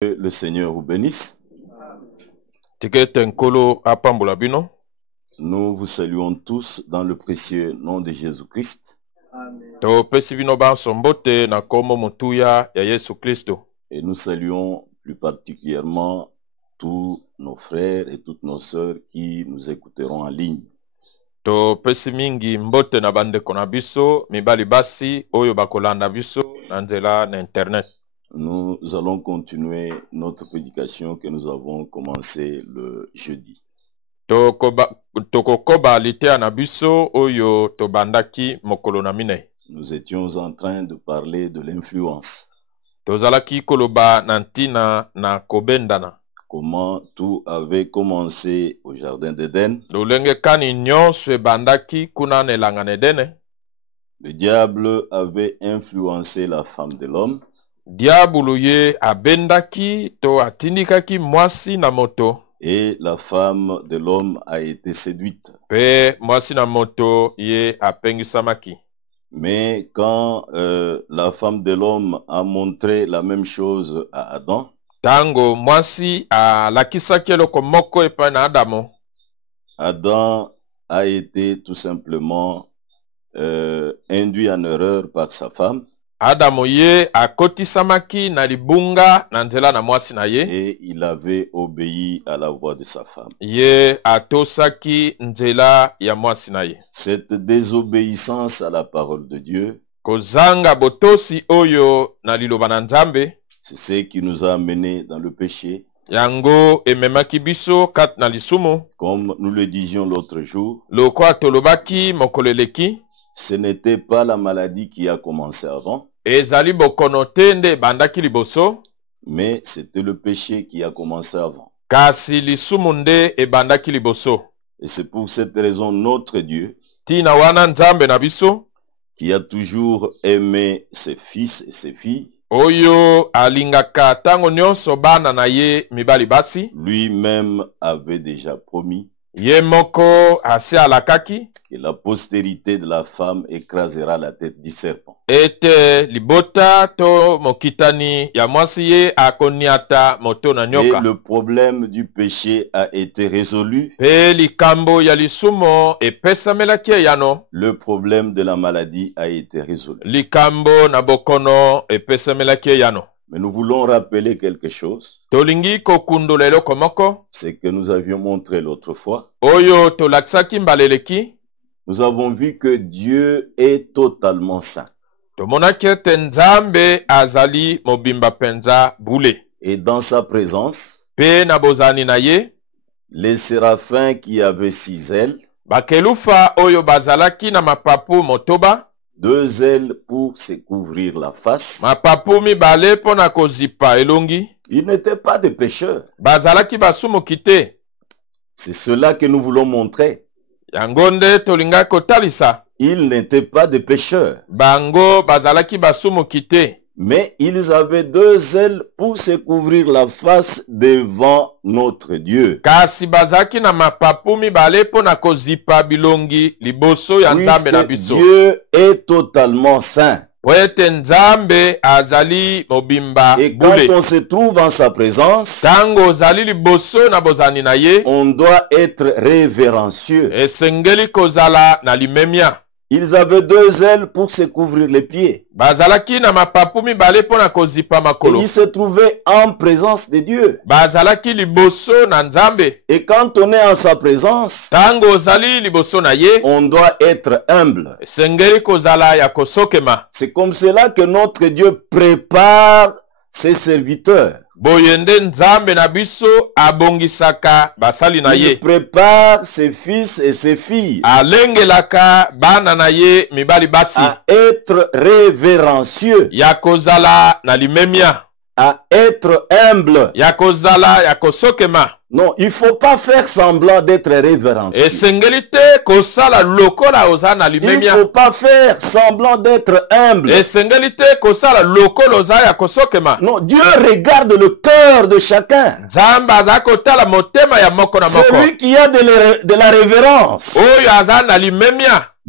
Que le Seigneur vous bénisse. Nous vous saluons tous dans le précieux nom de Jésus-Christ. Et nous saluons plus particulièrement tous nos frères et toutes nos sœurs qui nous écouteront en ligne. Nous allons continuer notre prédication que nous avons commencé le jeudi. Nous étions en train de parler de l'influence. Comment tout avait commencé au jardin d'Éden. Le diable avait influencé la femme de l'homme. Et la femme de l'homme a été séduite. Mais quand la femme de l'homme a montré la même chose à Adam, Adam a été tout simplement induit en erreur par sa femme. Et il avait obéi à la voix de sa femme. Cette désobéissance à la parole de Dieu, c'est ce qui nous a amenés dans le péché. Comme nous le disions l'autre jour, ce n'était pas la maladie qui a commencé avant, mais c'était le péché qui a commencé avant. Et c'est pour cette raison notre Dieu, qui a toujours aimé ses fils et ses filles, lui-même avait déjà promis que la postérité de la femme écrasera la tête du serpent. Et le problème du péché a été résolu. Le problème de la maladie a été résolu. Mais nous voulons rappeler quelque chose. C'est que nous avions montré l'autre fois. Nous avons vu que Dieu est totalement saint. Et dans sa présence, les séraphins qui avaient 6 ailes, 2 ailes pour se couvrir la face, ils n'étaient pas des pécheurs. C'est cela que nous voulons montrer. Ils n'étaient pas des pécheurs. Mais ils avaient 2 ailes pour se couvrir la face devant notre Dieu. Puisque Dieu est totalement saint. Et quand on se trouve en sa présence, on doit être révérencieux. Ils avaient 2 ailes pour se couvrir les pieds. Et ils se trouvaient en présence de Dieu. Et quand on est en sa présence, on doit être humble. C'est comme cela que notre Dieu prépare ses serviteurs. Il prépare ses fils et ses filles à être révérencieux, à être humble. Non, il ne faut pas faire semblant d'être révérencieux. Il ne faut pas faire semblant d'être humble. Non, Dieu regarde le cœur de chacun. Celui qui a de la révérence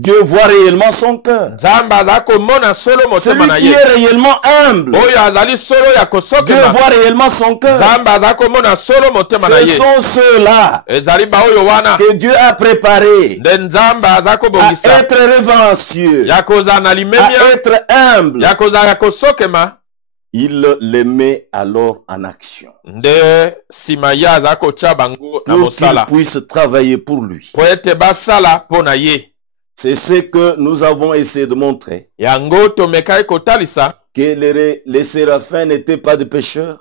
Dieu voit réellement son cœur. Celui qui est réellement humble, Dieu voit réellement son cœur. Ce sont ceux-là que Dieu a préparés à être révérencieux, à être humble. Il les met alors en action pour qu'ils puissent travailler pour lui. C'est ce que nous avons essayé de montrer. Que les séraphins n'étaient pas des pécheurs,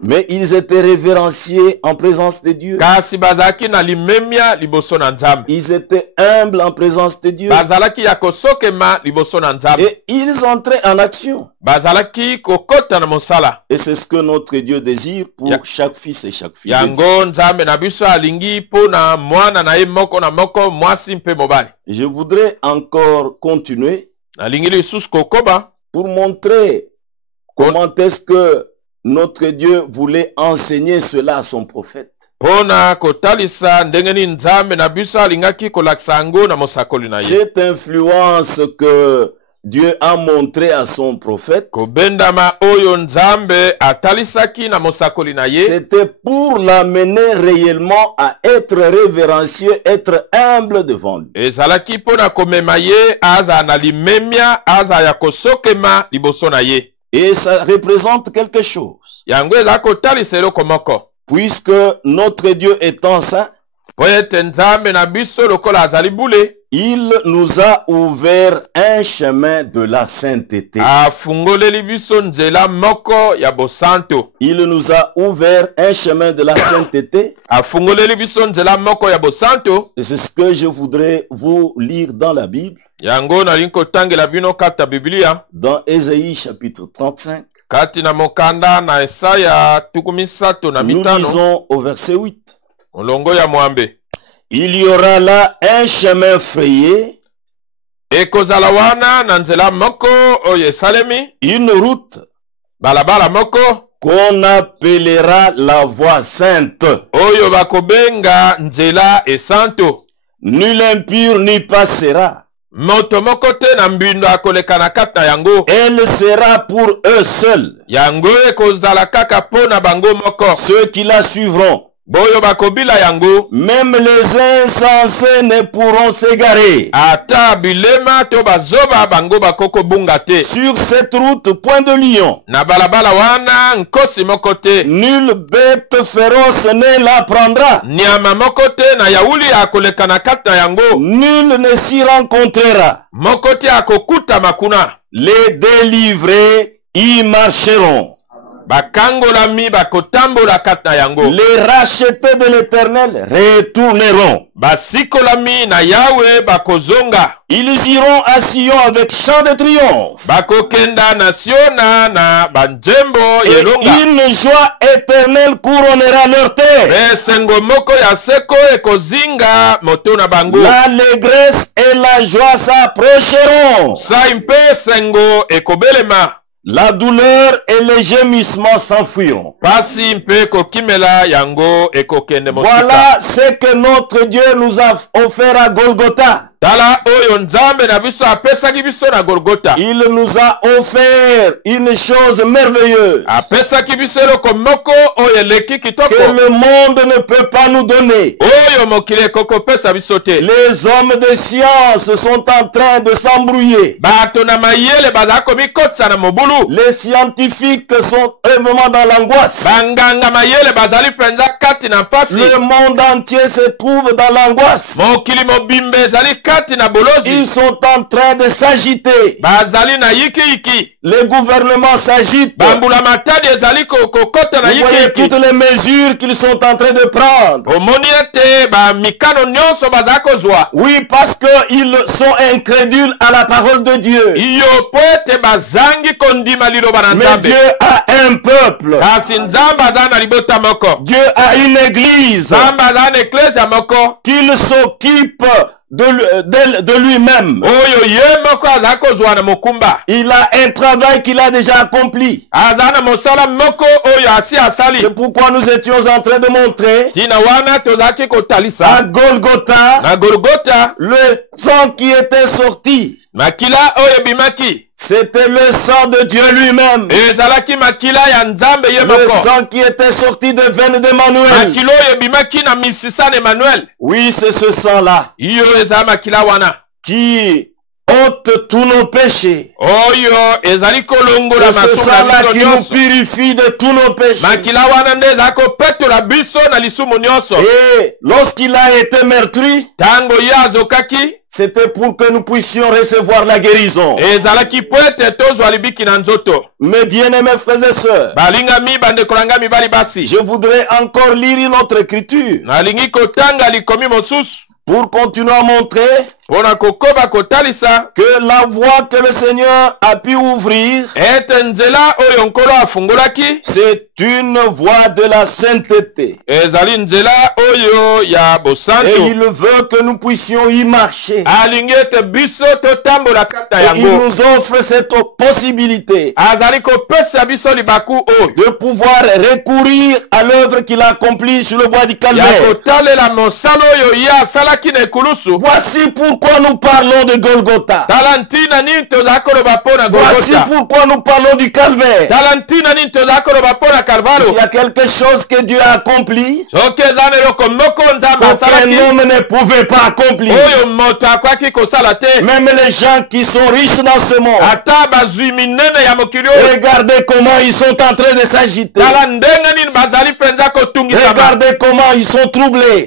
mais ils étaient révérenciés en présence de Dieu. Ils étaient humbles en présence de Dieu. Et ils entraient en action. Et c'est ce que notre Dieu désire pour chaque fils et chaque fille. Je voudrais encore continuer pour montrer comment est-ce que notre Dieu voulait enseigner cela à son prophète. Cette influence que Dieu a montrée à son prophète, c'était pour l'amener réellement à être révérencieux, être humble devant lui. Et ça représente quelque chose. Puisque notre Dieu étant saint, il nous a ouvert un chemin de la sainteté. Il nous a ouvert un chemin de la sainteté. Et c'est ce que je voudrais vous lire dans la Bible. Dans Ésaïe chapitre 35. Nous lisons au verset 8. Il y aura là un chemin frayé, une route qu'on appellera la voie sainte. Nul impur n'y passera. Elle sera pour eux seuls. Ceux qui la suivront. Même les insensés ne pourront s'égarer. Sur cette route, point de lion. Nulle bête féroce ne la prendra. Nul ne s'y rencontrera. Les délivrés y marcheront. Les rachetés de l'Éternel retourneront. Ils iront à Sion avec chant de triomphe. Et une joie éternelle couronnera leur terre. L'allégresse et la joie s'approcheront. La douleur et les gémissements s'enfuiront. Voilà ce que notre Dieu nous a offert à Golgotha. Il nous a offert une chose merveilleuse que le monde ne peut pas nous donner. Les hommes de science sont en train de s'embrouiller. Les scientifiques sont vraiment dans l'angoisse. Le monde entier se trouve dans l'angoisse. Ils sont en train de s'agiter. Les gouvernements s'agitent. Vous voyez toutes les mesures qu'ils sont en train de prendre. Oui, parce qu'ils sont incrédules à la parole de Dieu. Mais Dieu a un peuple. Dieu a une église qu'il s'occupe de lui-même. Il a un travail qu'il a déjà accompli. C'est pourquoi nous étions en train de montrer à Golgotha le sang qui était sorti. C'était le sang de Dieu lui-même. Le sang qui était sorti de veine d'Emmanuel. Oui, c'est ce sang-là qui ôte tous nos péchés. C'est ce sang-là qui nous purifie de tous nos péchés. Et lorsqu'il a été meurtri, c'était pour que nous puissions recevoir la guérison. Mes bien-aimés frères et sœurs, je voudrais encore lire une autre écriture pour continuer à montrer que la voie que le Seigneur a pu ouvrir, c'est une voie de la sainteté. Et il veut que nous puissions y marcher. Et il nous offre cette possibilité de pouvoir recourir à l'œuvre qu'il a accomplie sur le bois du Calvaire. Voici pourquoi nous parlons de Golgotha. Voici pourquoi nous parlons du Calvaire. Il y a quelque chose que Dieu a accompli, qu'aucun homme ne pouvait pas accomplir. Même les gens qui sont riches dans ce monde, regardez comment ils sont en train de s'agiter. Regardez comment ils sont troublés.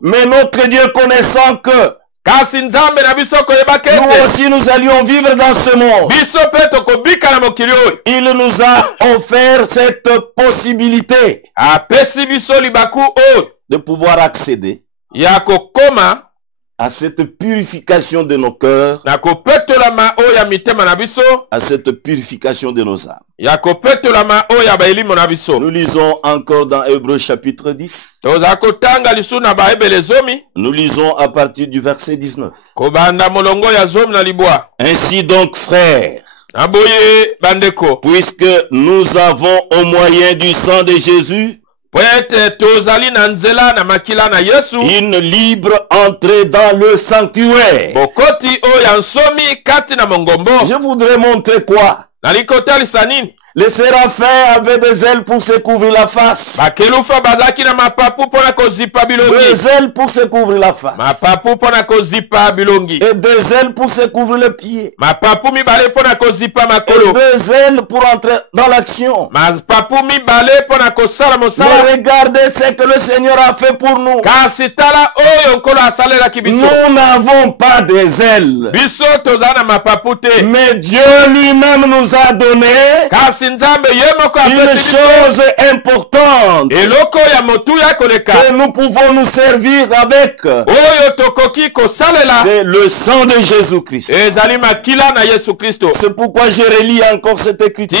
Mais notre Dieu, connaissant que nous aussi nous allions vivre dans ce monde, il nous a offert cette possibilité de pouvoir accéder à cette purification de nos cœurs, à cette purification de nos âmes. Nous lisons encore dans Hébreux chapitre 10. Nous lisons à partir du verset 19. Ainsi donc, frères, puisque nous avons au moyen du sang de Jésus une libre entrée dans le sanctuaire. Je voudrais montrer quoi? Les séraphins avaient des ailes pour se couvrir la face. Des ailes pour se couvrir la face. Et des ailes pour se couvrir les pieds. Et des ailes pour entrer dans l'action. Mais regardez ce que le Seigneur a fait pour nous. Nous n'avons pas des ailes. Mais Dieu lui-même nous a donné une chose importante que nous pouvons nous servir avec. C'est le sang de Jésus-Christ. C'est pourquoi je relis encore cette écriture.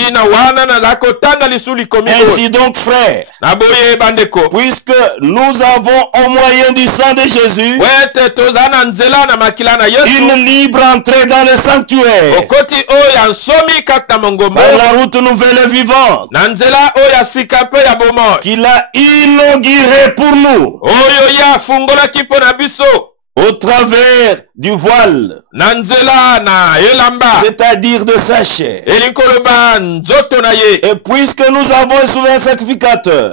Ainsi donc, frères, puisque nous avons au moyen du sang de Jésus une libre entrée dans le sanctuaire par la route nouvelle et vivante qu'il a inauguré pour nous au travers du voile, c'est-à-dire de sa chair. Et puisque nous avons un souverain sacrificateur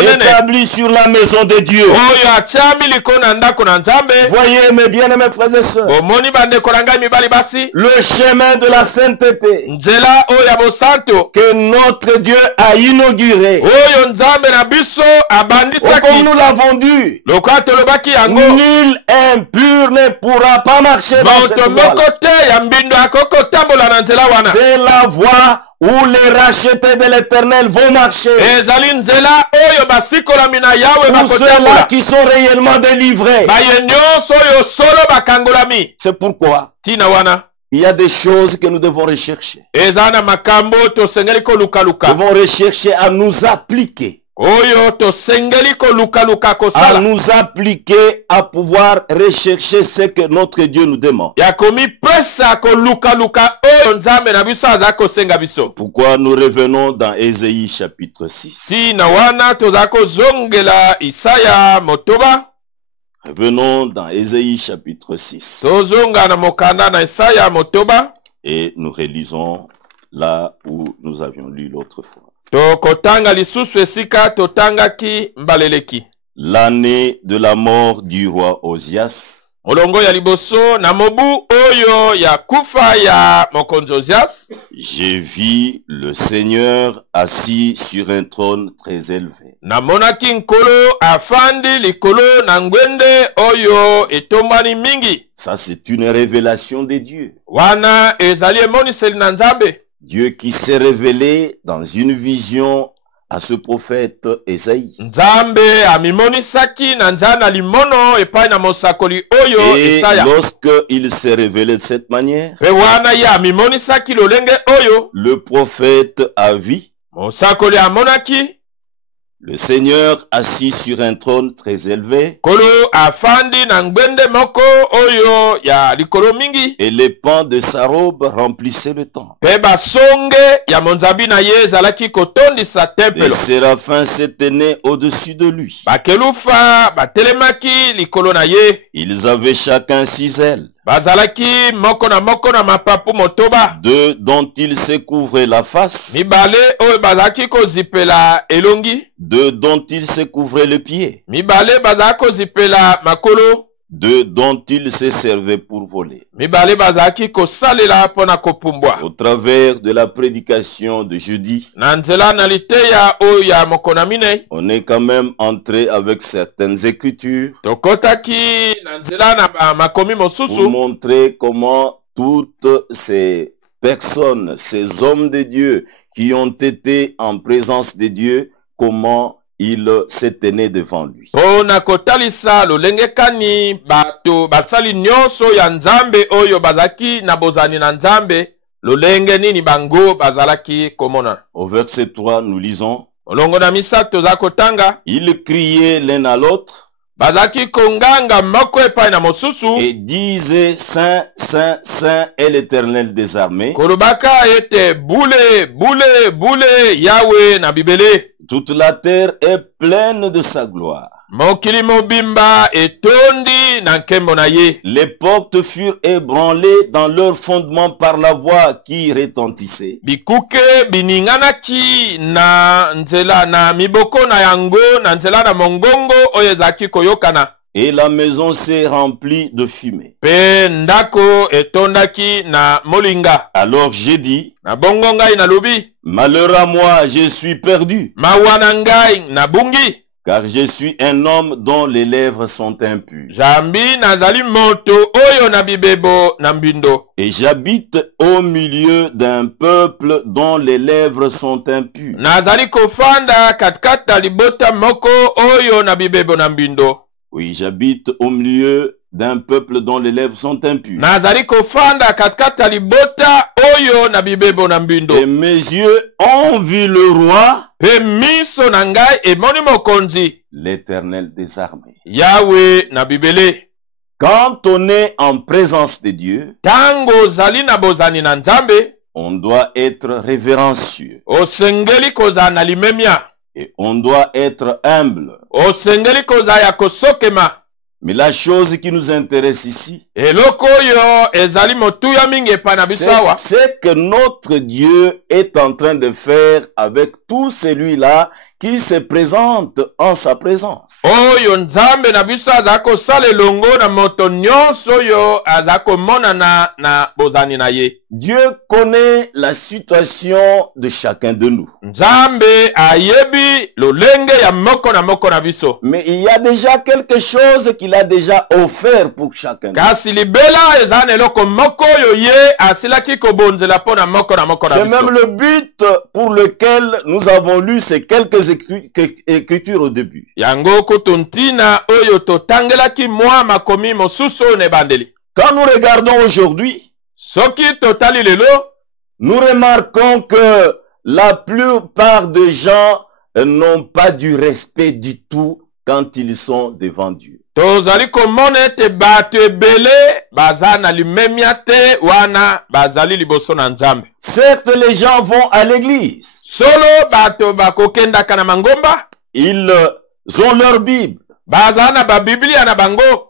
établi sur la maison de Dieu, voyez mes bien-aimés frères et sœurs, le chemin de la sainteté que notre Dieu a inauguré. Comme nous l'avons dit, nul impur ne pourra pas marcher dans cette voie. C'est la voie où les rachetés de l'Éternel vont marcher. Pour ceux-là qui sont réellement délivrés. C'est pourquoi il y a des choses que nous devons rechercher. Nous devons rechercher à nous appliquer à nous appliquer à pouvoir rechercher ce que notre Dieu nous demande. Pourquoi nous revenons dans Ésaïe chapitre 6. Revenons dans Ésaïe chapitre 6. Et nous relisons là où nous avions lu l'autre fois. L'année de la mort du roi Osias. J'ai vu le Seigneur assis sur un trône très élevé. Ça, c'est une révélation de Dieu. Dieu qui s'est révélé dans une vision à ce prophète Esaïe. Et lorsque il s'est révélé de cette manière, le prophète a vu le Seigneur assis sur un trône très élevé. Et les pans de sa robe remplissaient le temple. Les séraphins s'éteignaient au-dessus de lui. Ils avaient chacun 6 ailes. Deux dont il se couvrait la face. Deux dont il se couvrait le pied. Deux dont il se servait pour voler. Au travers de la prédication de jeudi, on est quand même entré avec certaines écritures pour montrer comment toutes ces personnes, ces hommes de Dieu qui ont été en présence de Dieu, comment il s'est tenu devant lui. Au verset 3, nous lisons: ils criaient l'un à l'autre et disaient: Saint, Saint, Saint est l'Éternel des armées. Toute la terre est pleine de sa gloire. Les portes furent ébranlées dans leur fondement par la voix qui retentissait. Et la maison s'est remplie de fumée. Alors j'ai dit: malheur à moi, je suis perdu, car je suis un homme dont les lèvres sont impures. Et j'habite au milieu d'un peuple dont les lèvres sont impures. Oui, j'habite au milieu d'un peuple dont les lèvres sont impures. Et mes yeux ont vu le roi, l'Éternel des armées. Quand on est en présence de Dieu, on doit être révérencieux. Et on doit être humble. Mais la chose qui nous intéresse ici, c'est que notre Dieu est en train de faire avec tout celui-là qui se présente en sa présence. Dieu connaît la situation de chacun de nous. Mais il y a déjà quelque chose qu'il a déjà offert pour chacun de nous. C'est même le but pour lequel nous avons lu ces quelques écritures au début. Quand nous regardons aujourd'hui, nous remarquons que la plupart des gens n'ont pas du respect du tout quand ils sont devant Dieu. Tozali komona ete bato ebele baza na limemia te wana bazali liboso na Nzambe. Certes, les gens vont à l'église. Solo bato bakokendaka na mangomba. Ils ont leur Bible. Baza na ba Biblia na bango.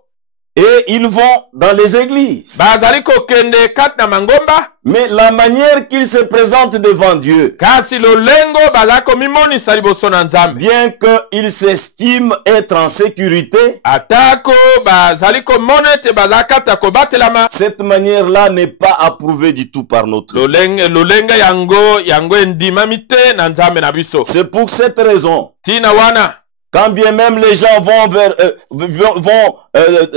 Et ils vont dans les églises. Bazali kokende kat na mangomba. Mais la manière qu'ils se présentent devant Dieu, kasi lolengo bazako mimoni saliboso na Nzambe, bien qu'ils s'estiment être en sécurité, atako bazali komona te bazakata kobatelama, cette manière-là n'est pas approuvée du tout par notre Dieu. Lolenga yango endimamite na Nzambe na biso. C'est pour cette raison, tina wana, quand bien même les gens vont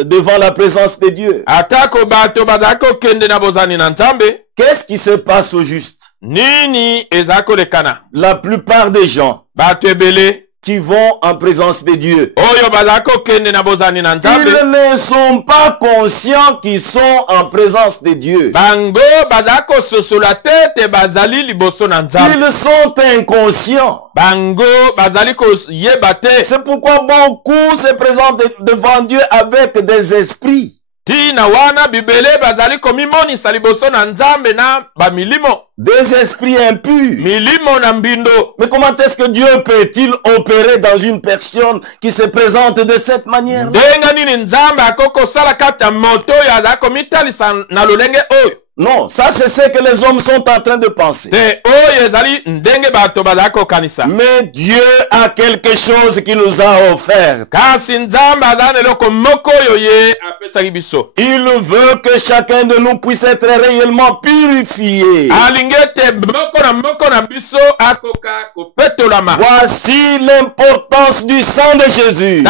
devant la présence de Dieu, atako bato bazako kende na bozani na Nzambe, qu'est-ce qui se passe au juste? Nini ezako lekana? La plupart des gens bato ebele qui vont en présence de Dieu, oyo bazako kende na bozani na Nzambe, ils ne sont pas conscients qu'ils sont en présence de Dieu. Bango bazako sosola tete bazali liboso na Nzambe. Ils sont inconscients. Bango bazali ko yebate. C'est pourquoi beaucoup se présentent devant Dieu avec des esprits. Tina wana bibele bazali komimoni saliboso na Nzambe na ba milimo. Des esprits impurs. Milimo na mbindo. Mais comment est-ce que Dieu peut-il opérer dans une personne qui se présente de cette manière? Denga nini Nzambe akoko sala kata moto ya za komitalisa na lolenge oyo. Non, ça c'est ce que les hommes sont en train de penser. Mais Dieu a quelque chose qu'il nous a offert. Il veut que chacun de nous puisse être réellement purifié. Voici l'importance du sang de Jésus.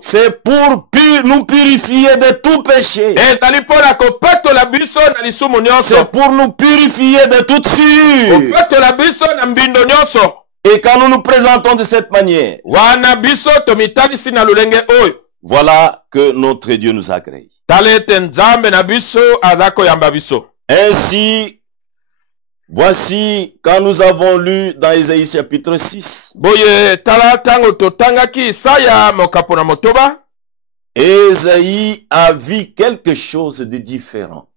C'est pour nous purifier de tout péché. C'est pour nous purifier de toute souillure. Et quand nous nous présentons de cette manière, voilà que notre Dieu nous agrée. Ainsi, voici quand nous avons lu dans Isaïe chapitre 6. Esaïe a vu quelque chose de différent.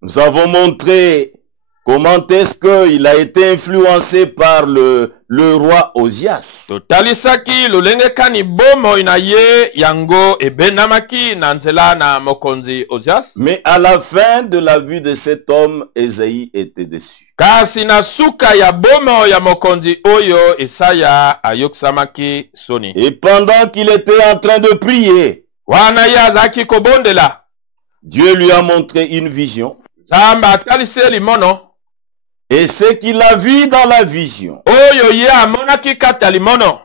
Nous avons montré comment est-ce qu'il a été influencé par le roi Osias. Mais à la fin de la vue de cet homme, Esaïe était déçu. Kasi na suka ya bomo ya mokonzi oyo Isaya ayoksamaki soni. Et pendant qu'il était en train de prier, wana ya zaki kobondela, Dieu lui a montré une vision. Zamba talise limono. Et ce qu'il a vu dans la vision, oyo ya monaki kata limono,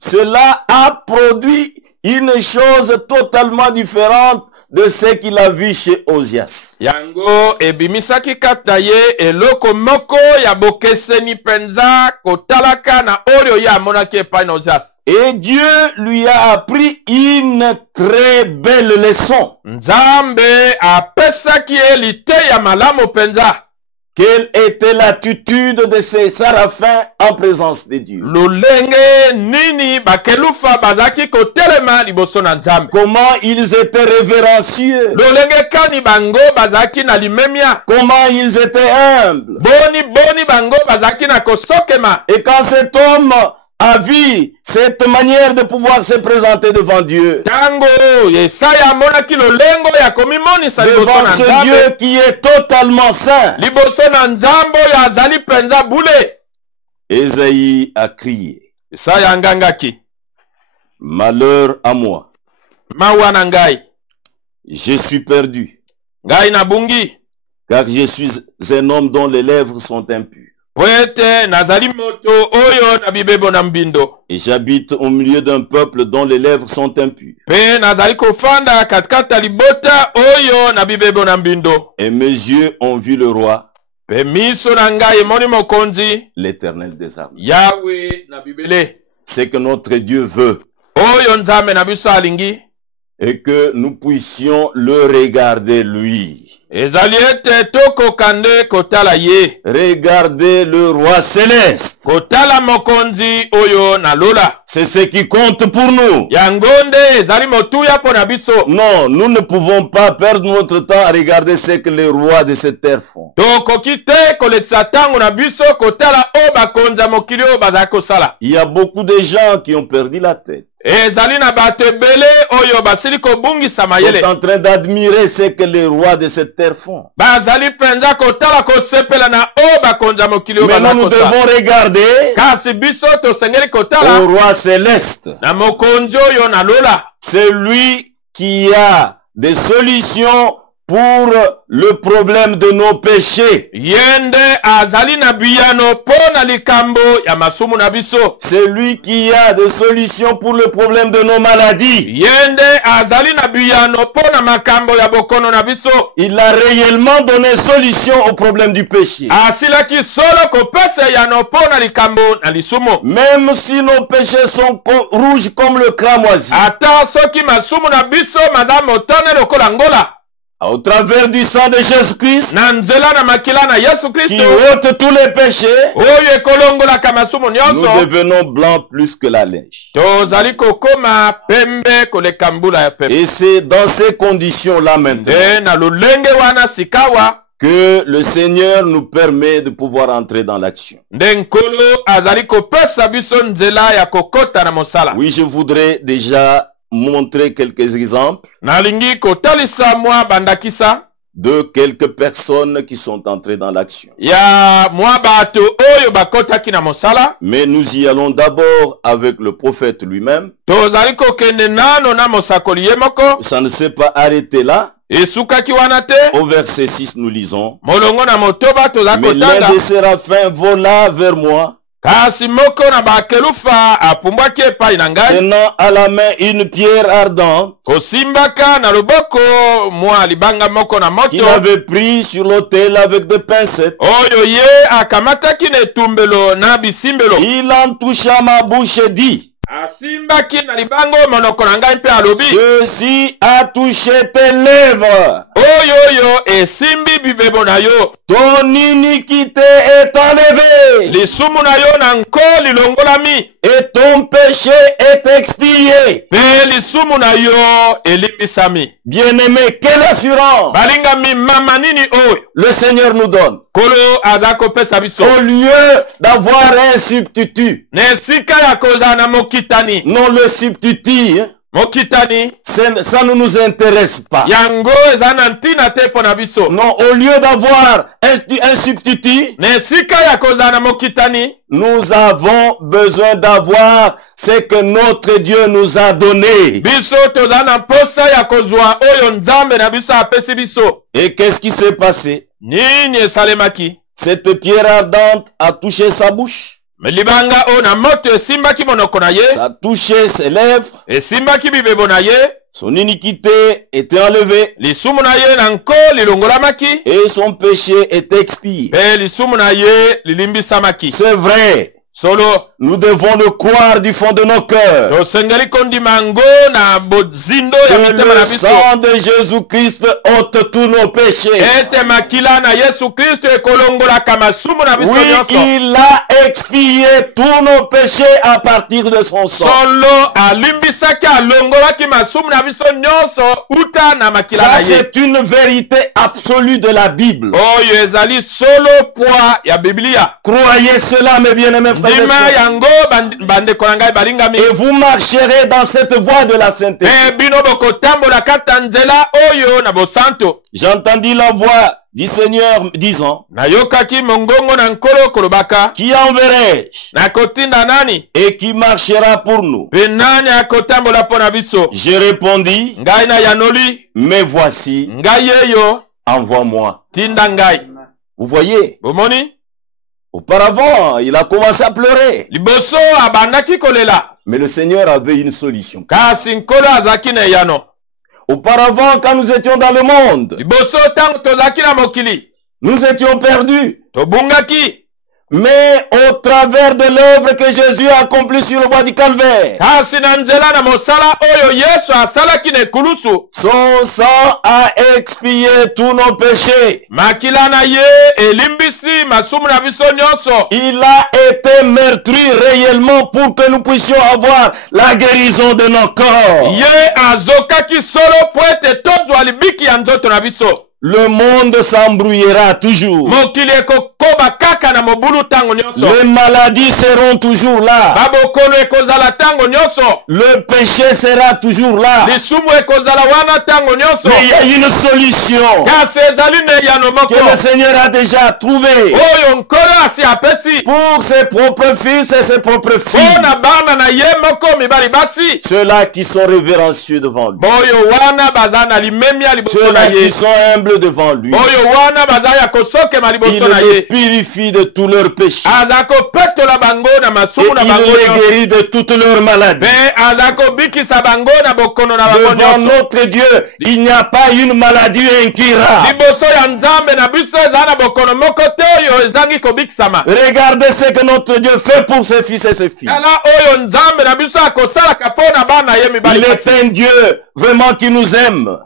cela a produit une chose totalement différente de ce qu'il a vu chez Osias. Yango ebimisaki kata ye eloko moko ya bokeseni penza kotalaka na oyo ya monaki epai na Osias. Et Dieu lui a appris une très belle leçon. Nzambe apesaki elite ya malamu penza. Quelle était l'attitude de ces séraphins en présence de Dieu? Comment ils étaient révérencieux? Comment ils étaient humbles? Et quand cet homme a vu cette manière de pouvoir se présenter devant Dieu, devant ce Dieu qui est totalement saint, Esaïe a crié, malheur à moi, je suis perdu, car je suis un homme dont les lèvres sont impures. Et j'habite au milieu d'un peuple dont les lèvres sont impures. Et mes yeux ont vu le roi, l'Éternel des armées. C'est que notre Dieu veut et que nous puissions le regarder lui. Regardez le roi céleste. C'est ce qui compte pour nous. Non, nous ne pouvons pas perdre notre temps à regarder ce que les rois de cette terre font. Il y a beaucoup de gens qui ont perdu la tête. Sont en train d'admirer ce que les rois de cette terre font. Maintenant, nous devons regarder au roi céleste. C'est lui qui a des solutions pour le problème de nos péchés. C'est lui qui a des solutions pour le problème de nos maladies. Il a réellement donné solution au problème du péché. Même si nos péchés sont rouges comme le cramoisi, au travers du sang de Jésus-Christ, qui ôte tous les péchés, nous devenons blancs plus que la neige. Et c'est dans ces conditions-là maintenant que le Seigneur nous permet de pouvoir entrer dans l'action. Oui, je voudrais déjà montrer quelques exemples de quelques personnes qui sont entrées dans l'action. Mais nous y allons d'abord avec le prophète lui-même. Ça ne s'est pas arrêté là. Au verset 6, nous lisons: mais l'un des séraphins vola vers moi, tenant à la main une pierre ardente qu'il avait pris sur l'autel avec des pincettes. Il en toucha ma bouche et dit: ceci a touché tes lèvres. Ton iniquité est enlevée. Et ton péché est expié. Bien-aimé, quelle assurance le Seigneur nous donne. Au lieu d'avoir un substitut. Non, le substitut, ça ne nous intéresse pas. Non, au lieu d'avoir un substitut, nous avons besoin d'avoir ce que notre Dieu nous a donné. Et qu'est-ce qui s'est passé? Cette pierre ardente a touché sa bouche. Ça a touché ses lèvres. Son iniquité était enlevée. Et son péché est expié. C'est vrai. Nous devons le croire du fond de nos cœurs. Le sang de Jésus-Christ ôte tous nos péchés. Oui, il a expié tous nos péchés à partir de son sang. Ça, c'est une vérité absolue de la Bible. Croyez cela, mes bien-aimés frères. Et vous marcherez dans cette voie de la sainteté. J'entendis la voix du Seigneur disant: qui enverrai-je et qui marchera pour nous? J'ai répondu: mais voici, envoie-moi. Vous voyez? Auparavant, il a commencé à pleurer. Mais le Seigneur avait une solution. Auparavant, quand nous étions dans le monde, nous étions perdus. Mais au travers de l'œuvre que Jésus a accomplie sur le bois du Calvaire, son sang a expié tous nos péchés. Il a été meurtri réellement pour que nous puissions avoir la guérison de nos corps. Le monde s'embrouillera toujours. Les maladies seront toujours là. Le péché sera toujours là. Mais il y a une solution que le Seigneur a déjà trouvée pour ses propres fils et ses propres filles. Ceux-là qui sont révérencieux devant lui. Ceux-là qui sont humbles devant lui. Il les purifie de tous leurs péchés. Et il les guérit de toutes leurs maladies. Devant notre Dieu, il n'y a pas une maladie incurable. Regardez ce que notre Dieu fait pour ses fils et ses filles. Il est un Dieu vraiment qui nous aime.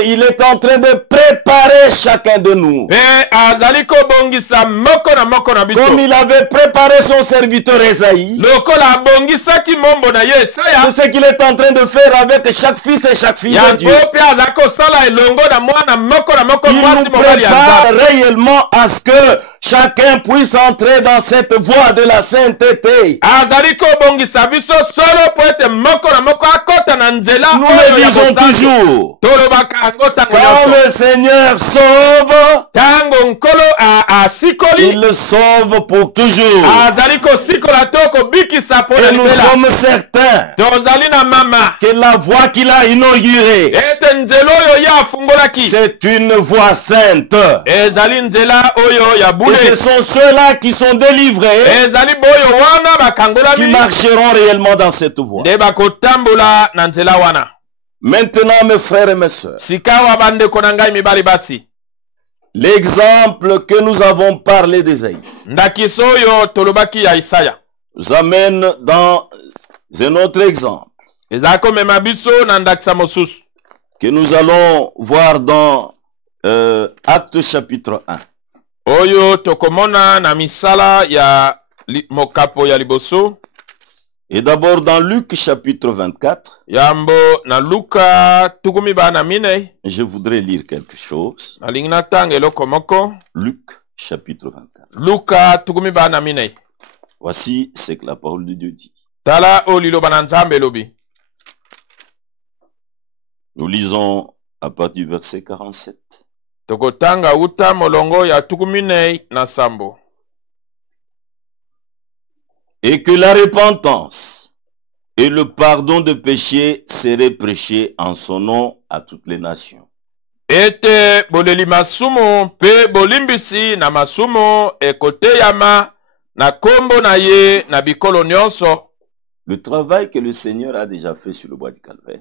Et il est en train de préparer chacun de nous. Comme il avait préparé son serviteur Esaïe. C'est ce qu'il est en train de faire avec chaque fils et chaque fille de Dieu. Il nous prépare réellement à ce que chacun puisse entrer dans cette voie de la sainteté. Nous le disons toujours. Quand le Seigneur sauve, il le sauve pour toujours. Et nous sommes certains que la voie qu'il a inaugurée, c'est une voie sainte. Et ce sont ceux-là qui sont délivrés qui marcheront réellement dans cette voie. Maintenant, mes frères et mes sœurs, l'exemple que nous avons parlé d'Ésaïe nous amène dans un autre exemple que nous allons voir dans Actes chapitre 1. Et d'abord dans Luc chapitre 24, je voudrais lire quelque chose. Luc chapitre 24. Voici ce que la parole de Dieu dit. Nous lisons à partir du verset 47. Et que la repentance et le pardon de péché seraient prêchés en son nom à toutes les nations. Le travail que le Seigneur a déjà fait sur le bois du Calvaire,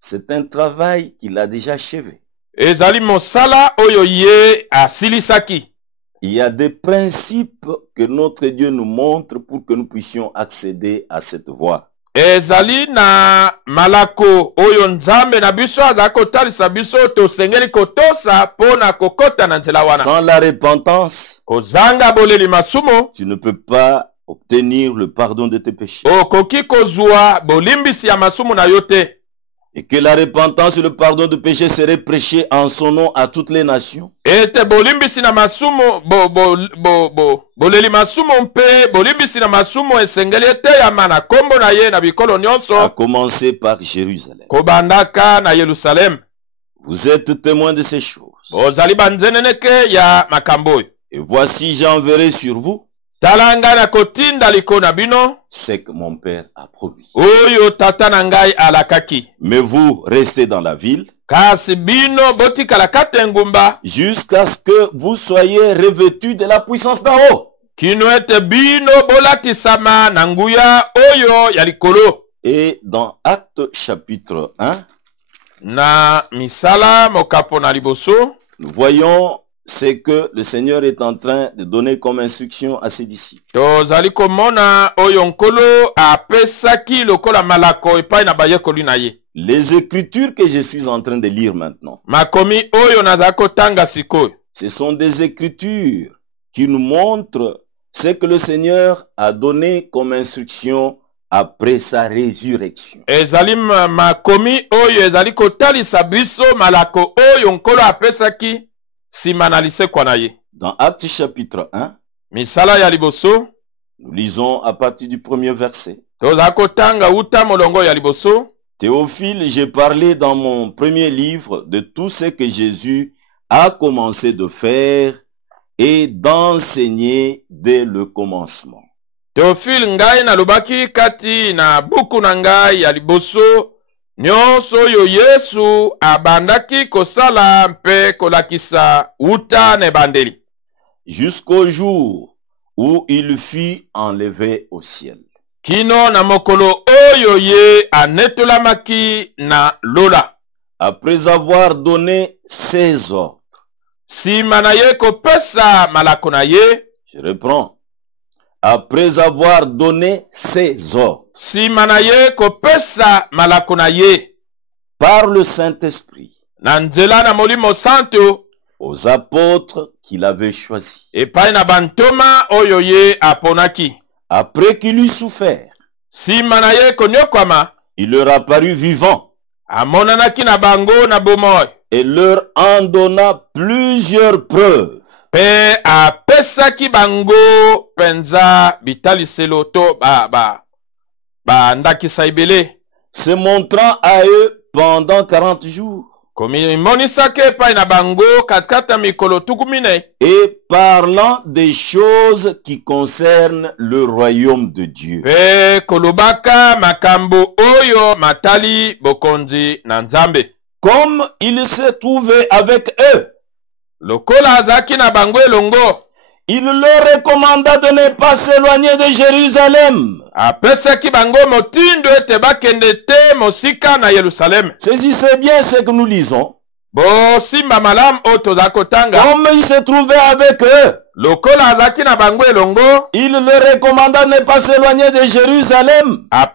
c'est un travail qu'il a déjà achevé. Il y a des principes que notre Dieu nous montre pour que nous puissions accéder à cette voie. Sans la repentance, tu ne peux pas obtenir le pardon de tes péchés. Et que la repentance et le pardon de péché seraient prêchés en son nom à toutes les nations. À commencer par Jérusalem. Vous êtes témoins de ces choses. Et voici j'enverrai sur vous c'est que mon Père a promis. Mais vous restez dans la ville jusqu'à ce que vous soyez revêtus de la puissance d'en haut. Et dans Actes chapitre 1, na misala mokapo na liboso. Nous voyons ce que le Seigneur est en train de donner comme instruction à ses disciples. Tozali komona oyo nkolo apesaki lokola malako epai na bayekoli na ye. Les écritures que je suis en train de lire maintenant, makomi oyo nazali kotanga sikoyo, ce sont des écritures qui nous montrent ce que le Seigneur a donné comme instruction après sa résurrection. Ezali makomi oyo ezali kotalisa biso malako oyo nkolo apesaki sima na lisekwa na ye. Dans Actes chapitre 1, misala ya liboso, nous lisons à partir du premier verset. Tozali kotanga uta molongo ya liboso. Théophile, j'ai parlé dans mon premier livre de tout ce que Jésus a commencé de faire et d'enseigner dès le commencement. Théophile, ngai na lobaki kati na buku na ngai ya liboso nyonso yo Yesu abandaki kosala mpe kolakisa uta na bandeli, jusqu'au jour où il fut enlevé au ciel. Kino na mokolo oyo ye anetolamaki na lola. Après avoir donné ses ordres. Sima na ye kopesa malako na ye. Je reprends. Après avoir donné ses ordres. Sima na ye kopesa malako na ye. Par le Saint-Esprit. Na nzela na molimo santo. Aux apôtres qu'il avait choisis. Epai na bantoma oyo ye aponaki. Après qu'il eut souffert, sima na ye konyokwama, il leur apparut vivant, amonanaki na bango na bomoy, et leur en donna plusieurs preuves. Pe apesaki bango penza bitaliselo to ndakisa ibele, se montrant à eux pendant 40 jours. Et parlant des choses qui concernent le royaume de Dieu. Comme il se trouvait avec eux, il leur recommanda de ne pas s'éloigner de Jérusalem. Saisissez bien ce que nous lisons. Comme il se trouvait avec eux, il leur recommanda de ne pas s'éloigner de Jérusalem. Il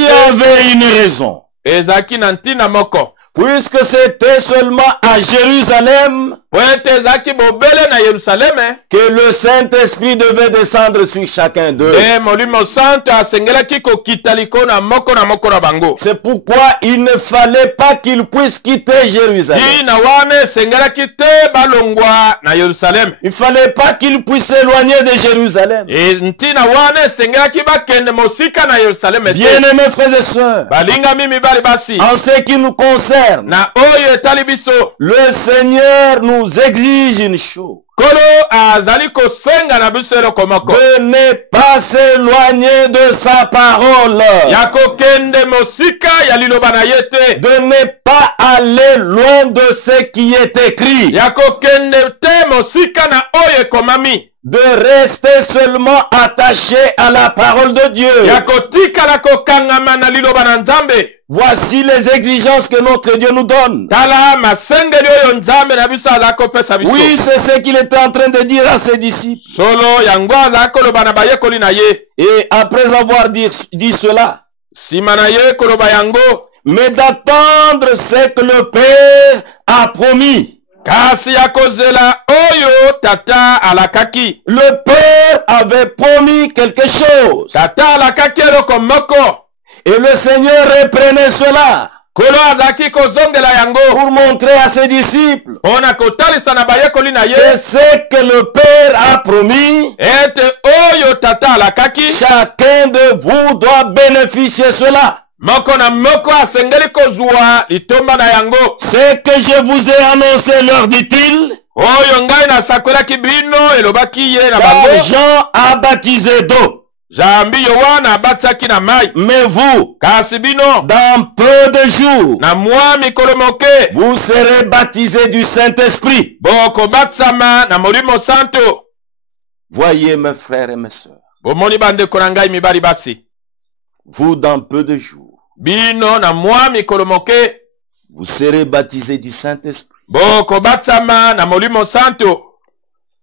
y avait une raison. Puisque c'était seulement à Jérusalem que le Saint-Esprit devait descendre sur chacun d'eux. C'est pourquoi il ne fallait pas qu'ils puissent quitter Jérusalem. Il ne fallait pas qu'ils puissent s'éloigner de Jérusalem. Bien-aimés frères et sœurs, en ce qui nous concerne, le Seigneur nous exige une chose. De ne pas s'éloigner de sa parole. De ne pas aller loin de ce qui est écrit. De rester seulement attaché à la parole de Dieu. Voici les exigences que notre Dieu nous donne. Oui, c'est ce qu'il était en train de dire à ses disciples. Et après avoir dit cela, mais d'attendre ce que le Père a promis. Le Père avait promis quelque chose. Et le Seigneur reprenait cela pour montrer à ses disciples que ce que le Père a promis, chacun de vous doit bénéficier cela. Ce que je vous ai annoncé, leur dit-il, car Jean a baptisé d'eau. Mais vous, dans peu de jours, vous serez baptisés du Saint-Esprit. Voyez mes frères et mes sœurs, vous dans peu de jours, bino na mwa mikolo moke vous serez baptisés du Saint-Esprit. Boko batsama na molimo santo.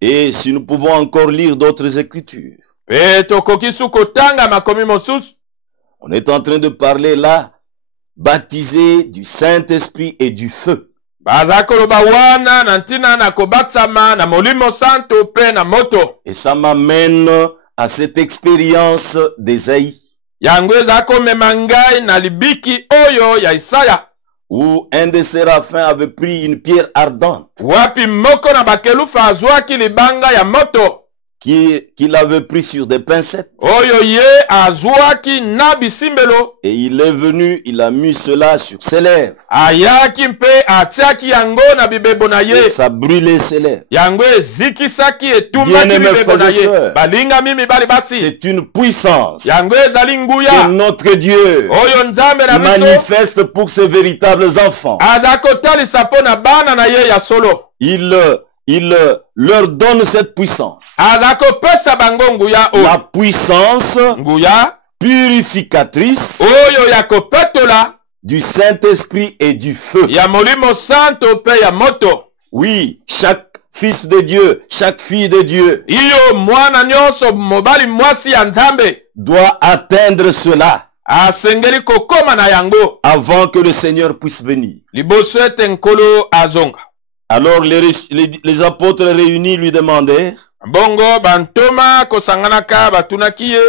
Et si nous pouvons encore lire d'autres écritures, on est en train de parler là, baptisé du Saint-Esprit et du feu. Et ça m'amène à cette expérience d'Ésaïe, où un des séraphins avait pris une pierre ardente qu'il avait pris sur des pincettes. Et il est venu, il a mis cela sur ses lèvres. Et ça brûlait ses lèvres. Bien-aimés frères et sœurs, c'est une puissance que notre Dieu manifeste pour ses véritables enfants. Il leur donne cette puissance. La puissance purificatrice du Saint-Esprit et du feu. Oui, chaque fils de Dieu, chaque fille de Dieu doit atteindre cela avant que le Seigneur puisse venir. Alors les apôtres réunis lui demandaient,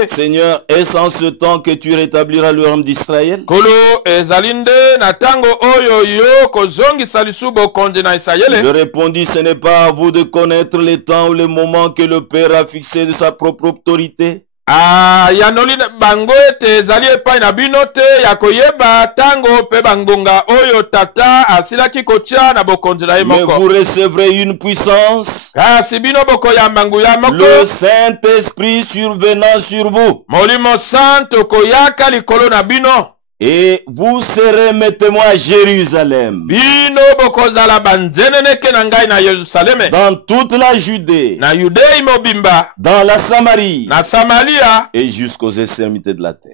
Seigneur, est-ce en ce temps que tu rétabliras le royaume d'Israël? Je répondis, ce n'est pas à vous de connaître les temps ou les moments que le Père a fixé de sa propre autorité. Mais vous recevrez une puissance, le Saint-Esprit survenant sur vous, et vous serez mes témoins à Jérusalem, dans toute la Judée, dans la Samarie, et jusqu'aux extrémités de la terre.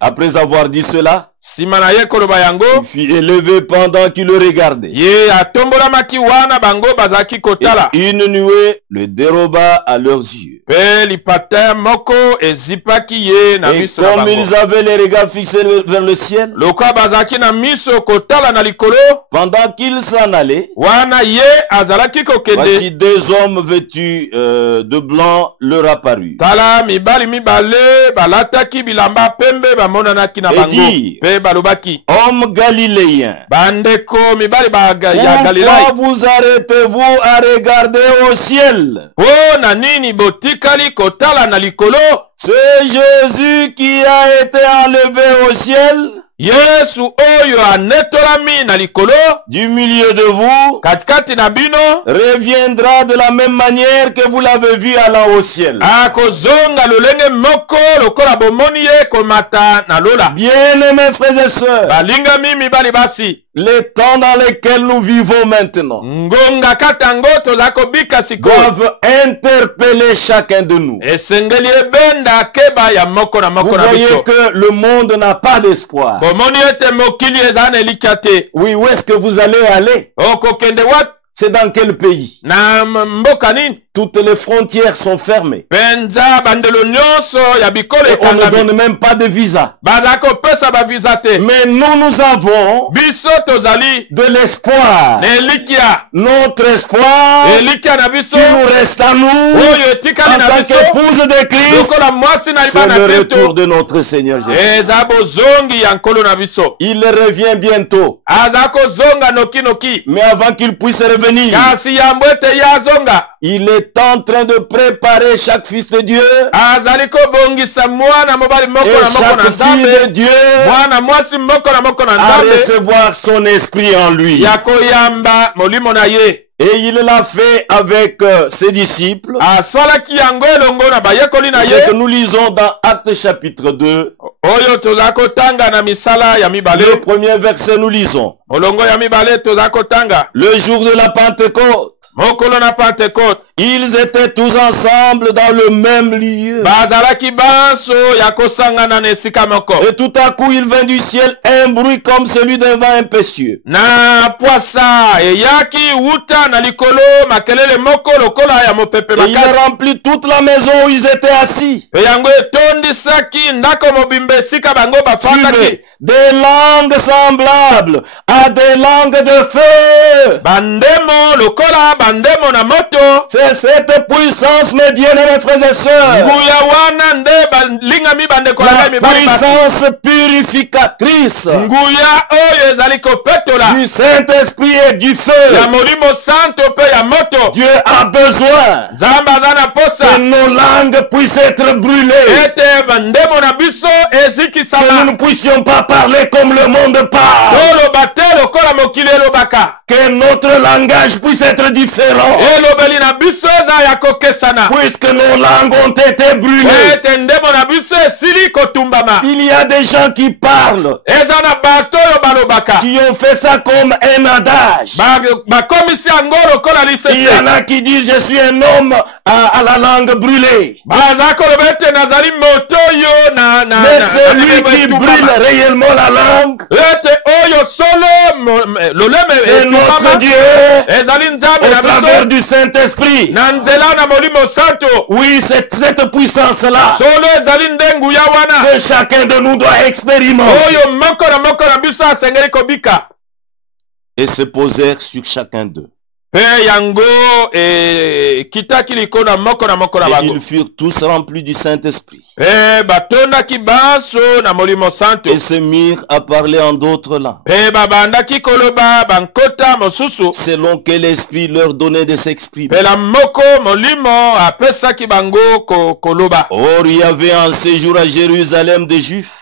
Après avoir dit cela, il fut élevé pendant qu'il le regardait. Et une nuée le déroba à leurs yeux. Et comme ils avaient les regards fixés vers le ciel, pendant qu'ils s'en allaient, voici deux hommes vêtus de blanc leur apparurent. Et dit, hommes galiléens, pourquoi vous arrêtez-vous à regarder au ciel? C'est Jésus qui a été enlevé au ciel, du milieu de vous, reviendra de la même manière que vous l'avez vu allant au ciel. Bien-aimés frères et sœurs, les temps dans lesquels nous vivons maintenant doivent interpeller chacun de nous. Vous voyez que le monde n'a pas d'espoir. Oui, où est-ce que vous allez aller? C'est dans quel pays? Toutes les frontières sont fermées. Et on ne donne même pas de visa. Mais nous avons de l'espoir. Notre espoir qui nous reste à nous en tant qu'épouse de Christ, c'est le retour de notre Seigneur Jésus. Il revient bientôt. Mais avant qu'il puisse revenir, il est en train de préparer chaque fils de Dieu et chaque fille de Dieu à recevoir son esprit en lui. Et il l'a fait avec ses disciples. C'est ce que nous lisons dans Actes chapitre 2. Le premier verset, nous lisons. Le jour de la Pentecôte, Ils étaient tous ensemble dans le même lieu. Et tout à coup, il vint du ciel un bruit comme celui d'un vent impétueux. Il remplit toute la maison où ils étaient assis. Suivez, des langues semblables à des langues de feu. C'est cette puissance, mes bien-aimés frères et sœurs, la puissance purificatrice du Saint-Esprit et du feu. Dieu a besoin que nos langues puissent être brûlées, que nous ne puissions pas parler comme le monde parle, que notre langage puisse être différent, puisque nos langues ont été brûlées. Il y a des gens qui parlent, qui ont fait ça comme un adage. Il y en a qui disent je suis un homme à la langue brûlée. Mais celui qui brûle réellement la langue, c'est notre Dieu au travers du Saint-Esprit. Oui, c'est cette puissance-là que chacun de nous doit expérimenter et se poser sur chacun d'eux. Et ils furent tous remplis du Saint-Esprit et se mirent à parler en d'autres langues selon que l'Esprit leur donnait de s'exprimer. Or il y avait en séjour à Jérusalem des Juifs,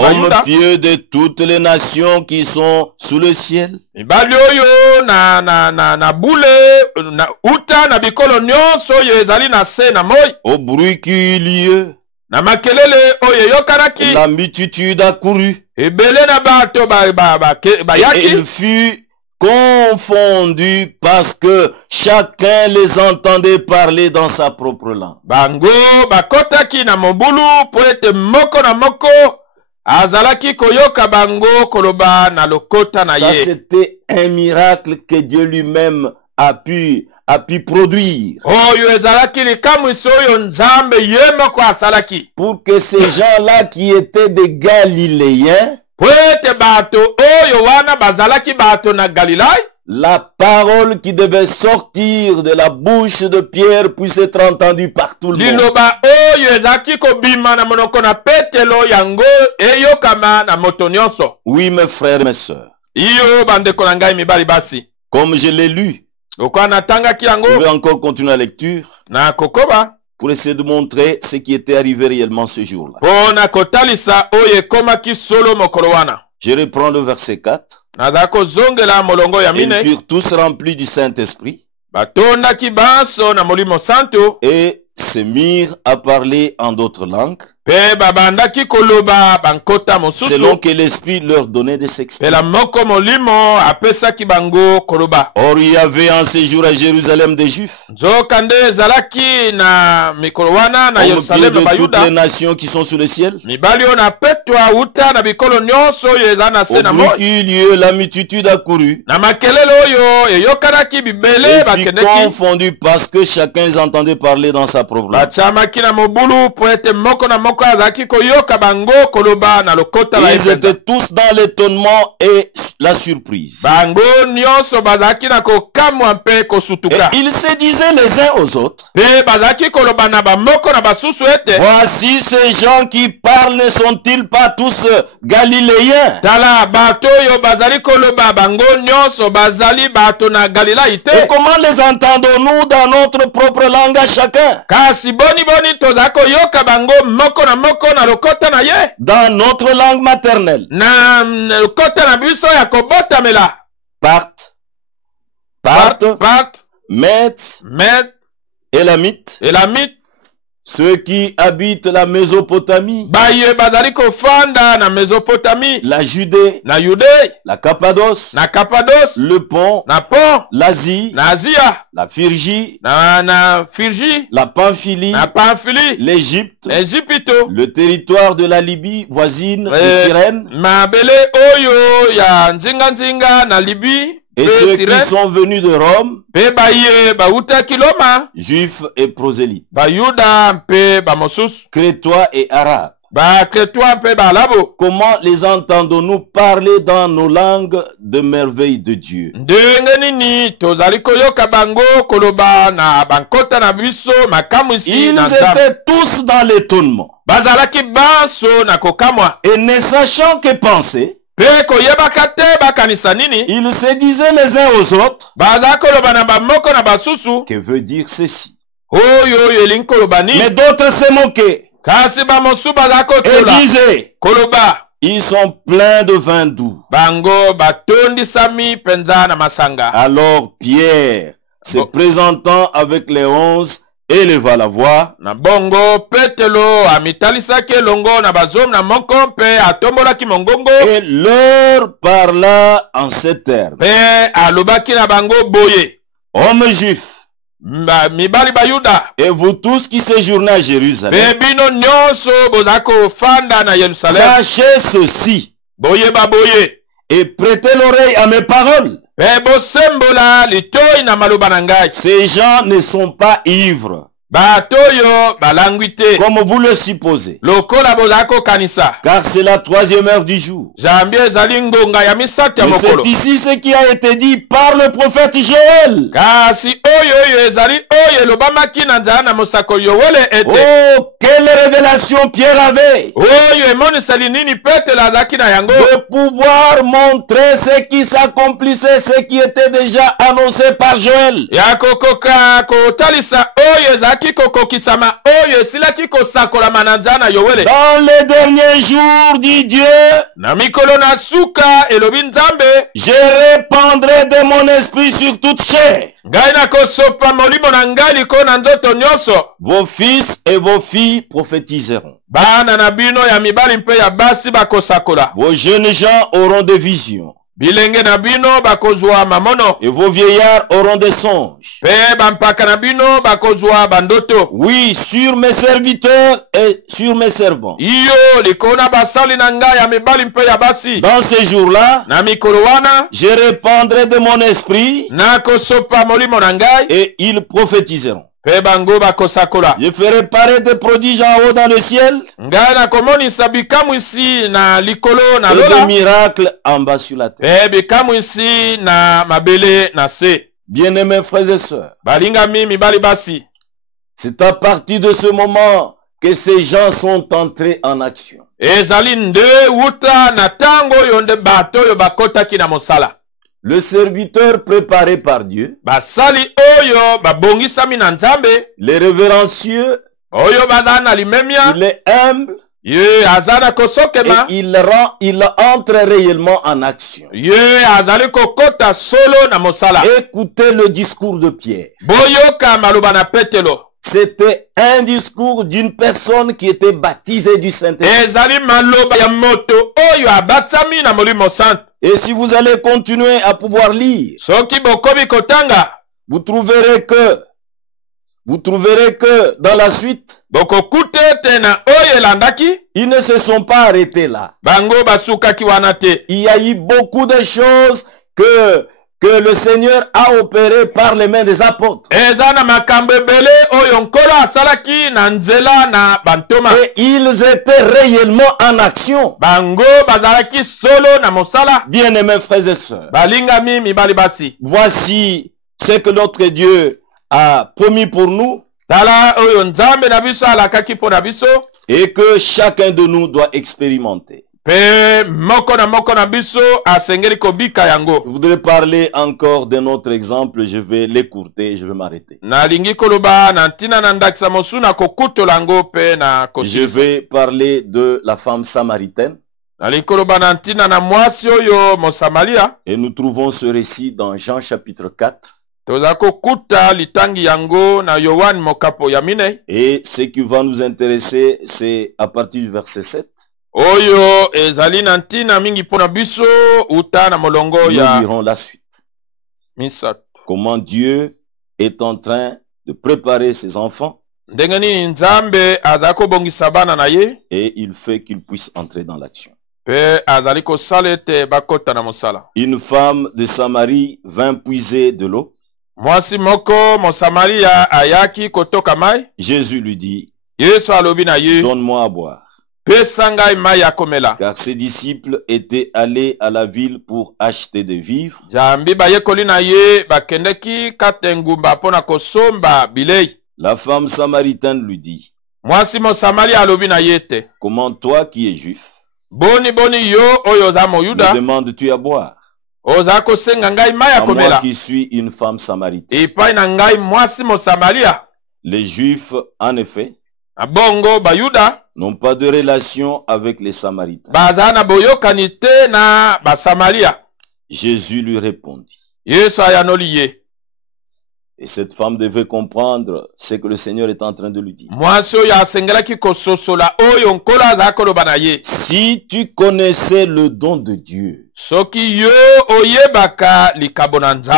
hommes pieux de toutes les nations qui sont sous le ciel. Au bruit qui eut lieu, la multitude accourut et il fut confondu parce que chacun les entendait parler dans sa propre langue. Ça, c'était un miracle que Dieu lui-même a pu produire. Pour que ces gens-là qui étaient des Galiléens, la parole qui devait sortir de la bouche de Pierre puisse être entendue par tout le monde. Oui, mes frères et mes sœurs. Comme je l'ai lu, je vais encore continuer la lecture pour essayer de montrer ce qui était arrivé réellement ce jour-là. Je reprends le verset 4. Ils furent tous remplis du Saint-Esprit et se mirent à parler en d'autres langues selon que l'Esprit leur donnait de s'exprimer. Or il y avait en séjour à Jérusalem des Juifs, hommes de toutes les nations qui sont sous le ciel. Au bruit qui eut lieu, la multitude accourut et fut confondue parce que chacun les entendait parler dans sa propre langue. Ils étaient tous dans l'étonnement et la surprise. Et ils se disaient les uns aux autres, voici ces gens qui parlent, ne sont-ils pas tous Galiléens? Et comment les entendons-nous dans notre propre langue à chacun? Dans notre langue maternelle. Parthes, Mèdes, Élamite, Ceux qui habitent la Mésopotamie, la Judée, la Cappadoce, le Pont, l'Asie, la Phrygie, la Pamphylie, l'Égypte, le territoire de la Libye voisine de Cyrène, et ceux qui sont venus de Rome, juifs et prosélytes, crétois et arabes. Comment les entendons-nous parler dans nos langues de merveilles de Dieu? Ils étaient tous dans l'étonnement. Et ne sachant que penser, ils se disaient les uns aux autres, que veut dire ceci? Mais d'autres se moquaient et disaient, ils sont pleins de vin doux. Alors Pierre, se présentant avec les 11, éleva la voix et leur parla en ces termes. Hommes juifs, et vous tous qui séjournez à Jérusalem, sachez ceci et prêtez l'oreille à mes paroles. Ces gens ne sont pas ivres, comme vous le supposez, car c'est la 3e heure du jour. Et c'est ici ce qui a été dit par le prophète Joël. Oh, quelle révélation Pierre avait de pouvoir montrer ce qui s'accomplissait, ce qui était déjà annoncé par Joël. Dans les derniers jours, dit Dieu, je répandrai de mon esprit sur toute chair. Vos fils et vos filles prophétiseront. Vos jeunes gens auront des visions. Et vos vieillards auront des songes. Oui, sur mes serviteurs et sur mes servants. Dans ces jours-là, je répandrai de mon esprit et ils prophétiseront. Je ferai paraître des prodiges en haut dans le ciel et des miracles en bas sur la terre. Bien-aimés frères et sœurs, c'est à partir de ce moment que ces gens sont entrés en action. Le serviteur préparé par Dieu, les révérencieux, il est humble, et il entre réellement en action. Écoutez le discours de Pierre. C'était un discours d'une personne qui était baptisée du Saint-Esprit. Et si vous allez continuer à pouvoir lire, vous trouverez que dans la suite, ils ne se sont pas arrêtés là. Il y a eu beaucoup de choses que le Seigneur a opéré par les mains des apôtres. Et ils étaient réellement en action. Bien-aimés frères et sœurs, voici ce que notre Dieu a promis pour nous et que chacun de nous doit expérimenter. Je voudrais parler encore d'un autre exemple. Je vais l'écourter et je vais m'arrêter. Je vais parler de la femme samaritaine. Et nous trouvons ce récit dans Jean chapitre 4. Et ce qui va nous intéresser, c'est à partir du verset 7. Nous lirons la suite. Comment Dieu est en train de préparer ses enfants. Et il fait qu'ils puissent entrer dans l'action. Une femme de Samarie vint puiser de l'eau. Jésus lui dit, donne-moi à boire. Car ses disciples étaient allés à la ville pour acheter des vivres. La femme samaritaine lui dit, comment toi qui es juif, me demandes-tu à boire? À moi qui suis une femme samaritaine. Les Juifs, en effet, n'ont pas de relation avec les Samaritains. Jésus lui répondit. Et cette femme devait comprendre ce que le Seigneur est en train de lui dire. Si tu connaissais le don de Dieu,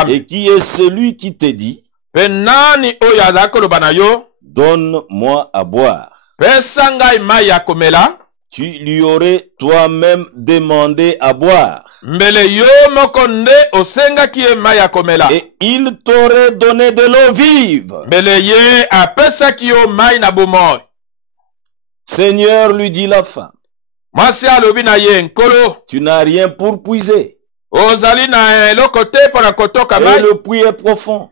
et qui est celui qui te dit, donne-moi à boire, tu lui aurais toi-même demandé à boire. Et il t'aurait donné de l'eau vive. Seigneur, lui dit la femme, tu n'as rien pour puiser. Et le puits est profond.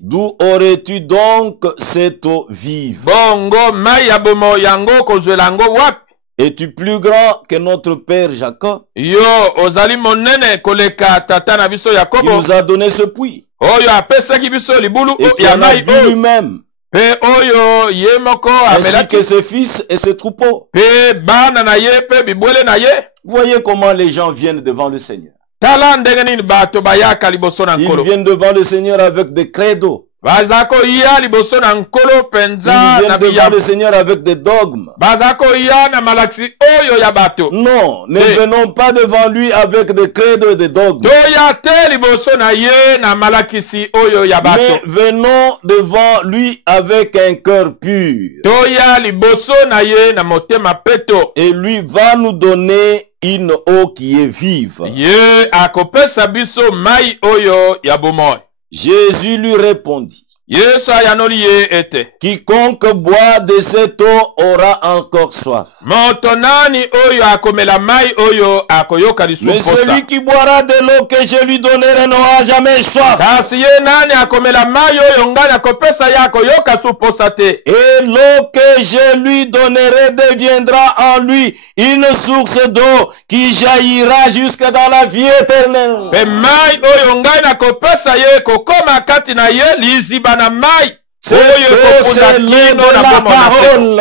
D'où aurais-tu donc cette eau vive? Es-tu plus grand que notre père Jacob? Il nous a donné ce puits. Et qui en a bu lui-même. Ainsi que ses fils et ses troupeaux. Voyez comment les gens viennent devant le Seigneur. Ils viennent devant le Seigneur avec des credos. Ils viennent devant le Seigneur avec des dogmes. Non, ne venons pas devant lui avec des credos et des dogmes. Mais venons devant lui avec un cœur pur. Et lui va nous donner une eau qui est vive. Jésus lui répondit, quiconque boit de cette eau aura encore soif. Mais celui qui boira de l'eau que je lui donnerai n'aura jamais soif. Et l'eau que je lui donnerai deviendra en lui une source d'eau qui jaillira jusque dans la vie éternelle. C'est la parole.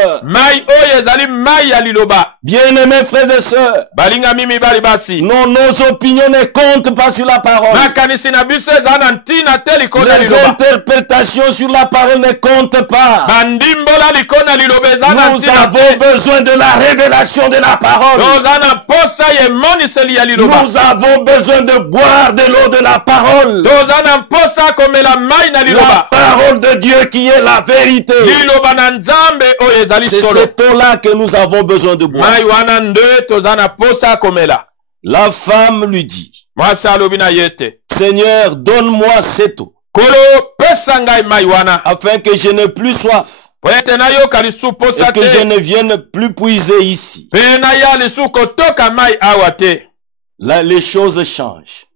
Bien-aimés frères et sœurs, non, nos opinions ne comptent pas sur la parole. Les interprétations sur la parole ne comptent pas. Nous avons besoin de la révélation de la parole. Nous avons besoin de boire de l'eau de la parole. La parole de Dieu qui est la vérité. C'est cette eau-là que nous avons besoin de boire. La femme lui dit, Seigneur, donne-moi cette eau, afin que je n'ai plus soif, et que je ne vienne plus puiser ici. Là, les choses changent.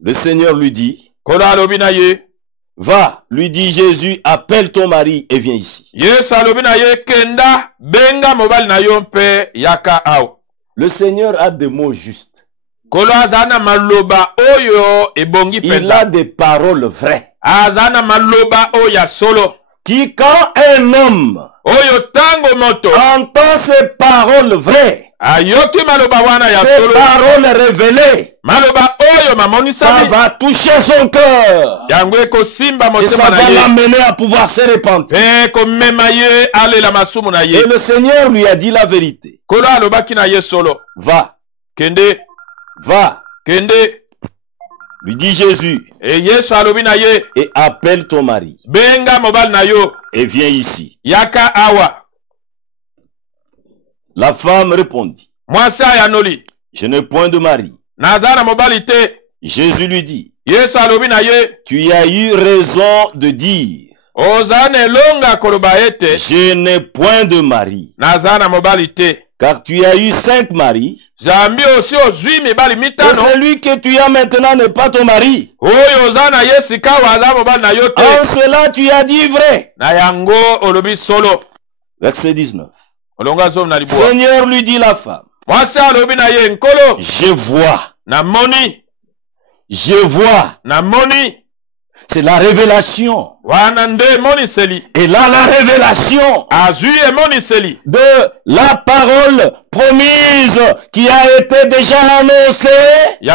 Le Seigneur lui dit, va, lui dit Jésus, appelle ton mari et viens ici. Le Seigneur a des mots justes. Il a des paroles vraies. Qui, quand un homme entend ces paroles vraies, ces paroles révélées, ça va toucher son cœur. Et ça va l'amener à pouvoir se repentir. Et le Seigneur lui a dit la vérité. Va. Va. Lui dit Jésus. Et appelle ton mari. Et viens ici. La femme répondit. Je n'ai point de mari. Jésus lui dit. Tu as eu raison de dire. Je n'ai point de mari. Car tu as eu 5 maris. Et celui que tu as maintenant n'est pas ton mari. En cela tu as dit vrai. Verset 19. Seigneur lui dit la femme. Je vois. Je vois. C'est la révélation. Et là, la révélation de la parole promise qui a été déjà annoncée et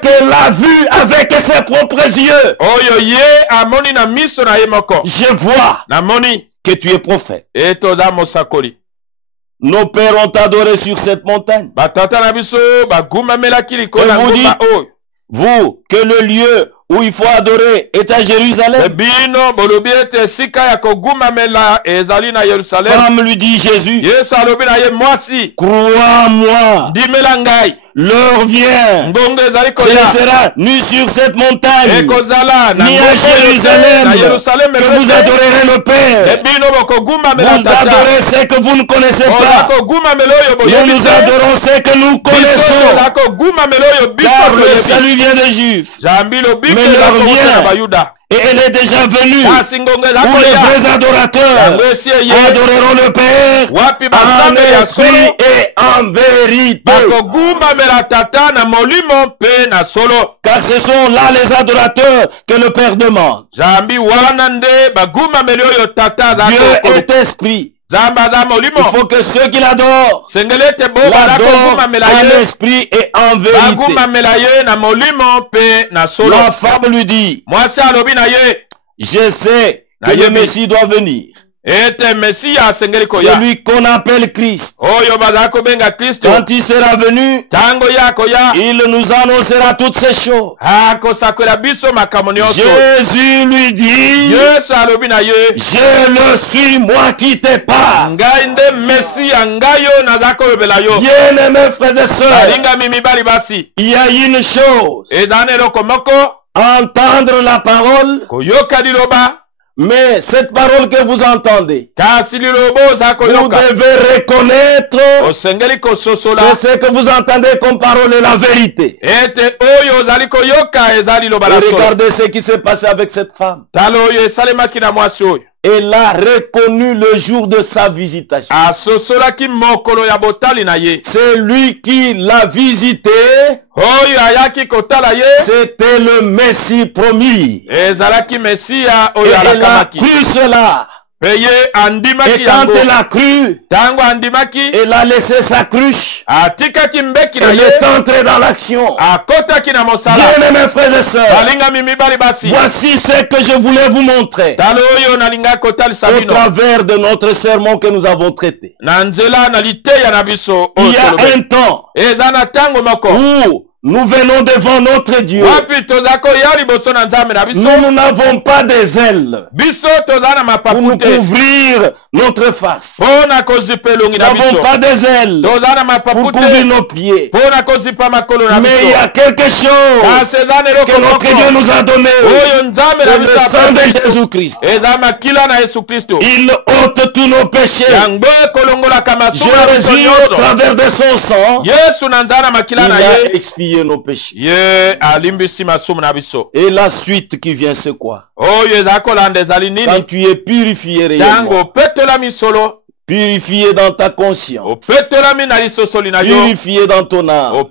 qu'elle a vue avec ses propres yeux. Je vois que tu es prophète. Nos pères ont adoré sur cette montagne. Vous, que le lieu où il faut adorer est à Jérusalem. Femme lui dit Jésus. Crois-moi. L'heure vient. Ce ne sera ni sur cette montagne, ni à Jérusalem, que vous adorerez le Père. Vous adorez ce que vous ne connaissez pas. Mais nous adorons ce que nous connaissons. Car le salut vient des Juifs. Mais l'heure vient. Et elle est déjà venue où les vrais adorateurs adoreront le Père en esprit et en vérité. Car ce sont là les adorateurs que le Père demande. Dieu est esprit. Il faut que ceux qui l'adorent l'adorent en esprit et en vérité. La femme lui dit, je sais que le Messie doit venir. Celui qu'on appelle Christ. Quand il sera venu, il nous annoncera toutes ces choses. Jésus lui dit, je le suis, moi qui te parle. Bien-aimés frères et sœurs, il y a une chose, entendre la parole. Mais cette parole que vous entendez, vous devez reconnaître que ce que vous entendez comme parole est la vérité. Et regardez ce qui s'est passé avec cette femme. Elle a reconnu le jour de sa visitation. C'est lui qui l'a visité. C'était le Messie promis. Et elle a cru cela. Et quand elle a cru, elle a laissé sa cruche. Elle est entrée dans l'action. Bien-aimés frères et sœurs, voici ce que je voulais vous montrer au travers de notre sermon que nous avons traité. Il y a un temps où nous venons devant notre Dieu. Nous n'avons pas des ailes pour nous couvrir notre face. Nous n'avons pas des ailes pour couvrir nos pieds. Mais il y a quelque chose que notre Dieu nous a donné. C'est le sang de Jésus-Christ. Il ôte tous nos péchés. Jésus, au travers de son sang, il a expié nos péchés. Et la suite qui vient, c'est quoi? Quand tu es purifié réellement, purifié dans ta conscience, purifié dans ton âme,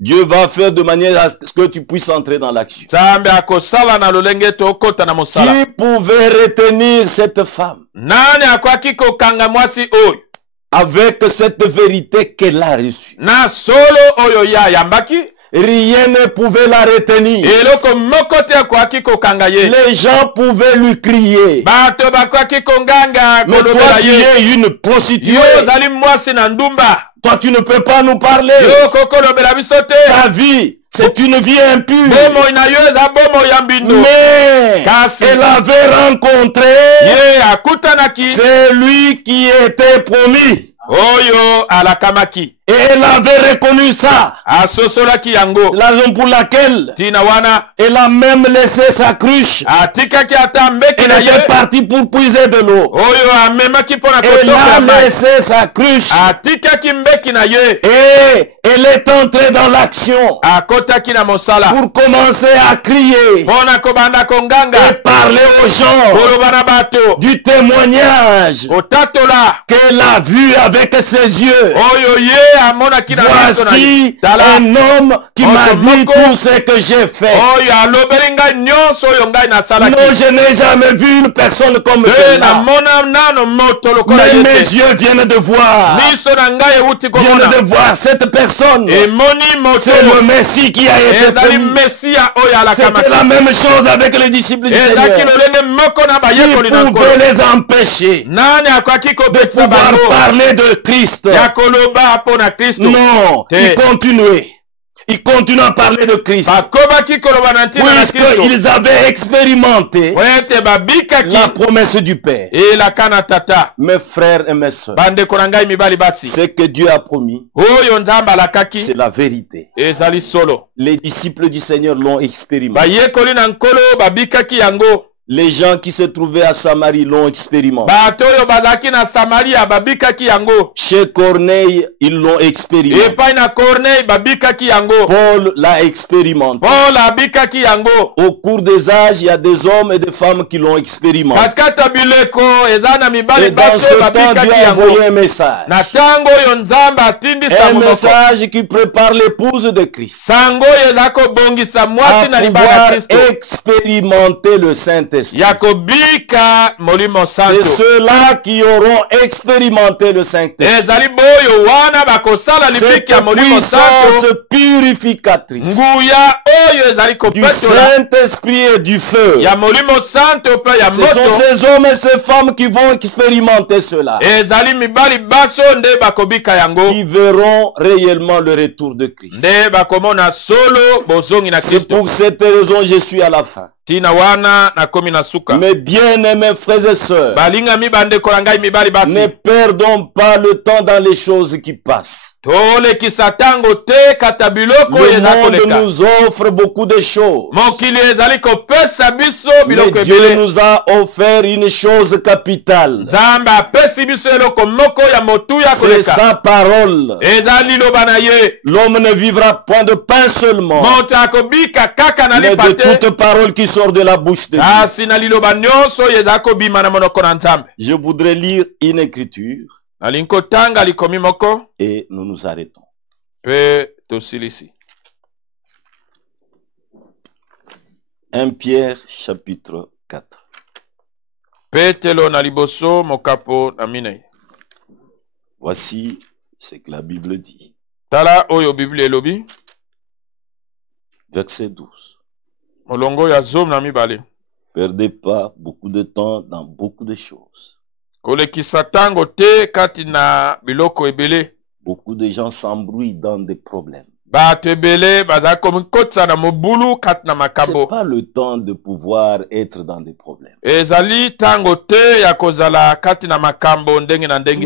Dieu va faire de manière à ce que tu puisses entrer dans l'action. Qui pouvait retenir cette femme? avec cette vérité qu'elle a reçue. Na solo oyo ya yambaki. Rien ne pouvait la retenir. Les gens pouvaient lui crier. Mais toi, tu es une prostituée. Toi, tu ne peux pas nous parler. Ta vie, c'est une vie impure. Mais elle avait rencontré celui qui était promis. Oyo alakamaki. Et elle avait reconnu ça. Asosolaki yango. La raison pour laquelle Tinawana. Elle a même laissé sa cruche. Atikaki atambeki. Elle était partie pour puiser de l'eau. Oyo amemaki pona elle a laissé sa cruche. Atikaki mbeki na ye. Et elle est entrée dans l'action. Akotaki na mosala. Pour commencer à crier. Pona kobanda konganga. Et parler aux gens. Du témoignage. Otatola. Qu'elle a vu avec ses yeux. Oyo ye. Voici un homme qui m'a dit tout ce que j'ai fait. Non, je n'ai jamais vu une personne comme celle-là. Mais mes yeux viennent de voir. Viennent de voir cette personne. C'est le Messie qui a été promis. C'était la même chose avec les disciples du Seigneur. Qui pouvait les empêcher de pouvoir parler de Christ. Non, il continuait. Il continue à parler de Christ. Puisqu'ils avaient expérimenté la promesse du Père. Mes frères et mes sœurs, ce que Dieu a promis, c'est la vérité. Les disciples du Seigneur l'ont expérimenté. Les gens qui se trouvaient à Samarie l'ont expérimenté. Chez Corneille, ils l'ont expérimenté. Paul l'a expérimenté. Au cours des âges, il y a des hommes et des femmes qui l'ont expérimenté. Et dans ce temps, Dieu a envoyé un message. Un message qui prépare l'épouse de Christ à pouvoir expérimenter le Saint-Esprit. C'est ceux-là qui auront expérimenté le Saint-Esprit. Cette puissance purificatrice du Saint-Esprit et du feu. Ce sont ces hommes et ces femmes qui vont expérimenter cela. Qui verront réellement le retour de Christ. C'est pour cette raison que je suis à la fin. Mes bien-aimés frères et sœurs, ne perdons pas le temps dans les choses qui passent. Le monde nous offre beaucoup de choses. Mais Dieu nous a offert une chose capitale. C'est sa parole. L'homme ne vivra point de pain seulement, mais de toute parole qui sort de la bouche de Dieu. Je voudrais lire une écriture et nous nous arrêtons. 1 Pierre chapitre 4. Voici ce que la Bible dit. Verset 12. Perdez pas beaucoup de temps dans beaucoup de choses. Beaucoup de gens s'embrouillent dans des problèmes. C'est pas le temps de pouvoir être dans des problèmes. Tout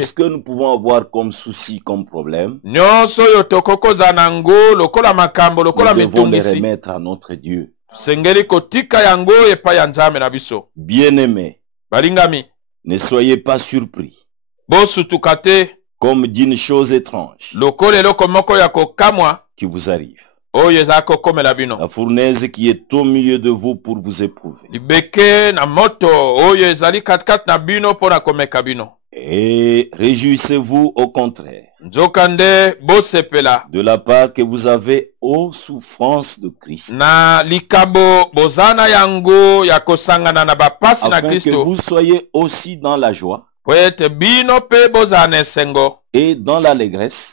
ce que nous pouvons avoir comme souci, comme problème, nous devons les remettre à notre Dieu. Bien-aimés, ne soyez pas surpris comme d'une chose étrange qui vous arrive. La fournaise qui est au milieu de vous pour vous éprouver. Et réjouissez-vous au contraire de la part que vous avez aux souffrances de Christ, afin que vous soyez aussi dans la joie et dans l'allégresse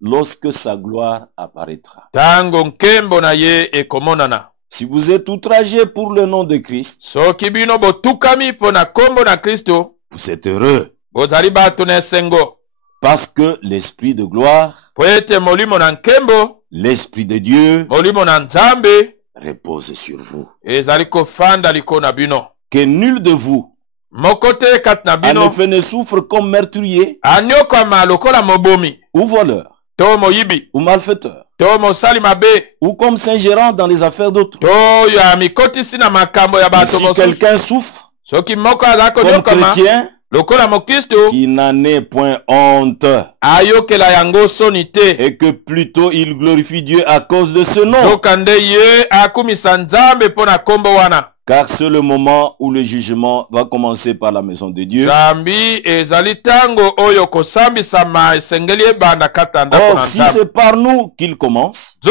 lorsque sa gloire apparaîtra. Si vous êtes outragés pour le nom de Christ, vous êtes heureux. Parce que l'Esprit de gloire, l'Esprit de Dieu repose sur vous. Que nul de vous en effet ne souffre comme meurtrier ou voleur ou malfaiteur ou comme s'ingérant dans les affaires d'autrui. Si quelqu'un souffre comme chrétien, qui n'en est point honte, et que plutôt il glorifie Dieu à cause de ce nom. Car c'est le moment où le jugement va commencer par la maison de Dieu. Or, si c'est par nous qu'il commence, et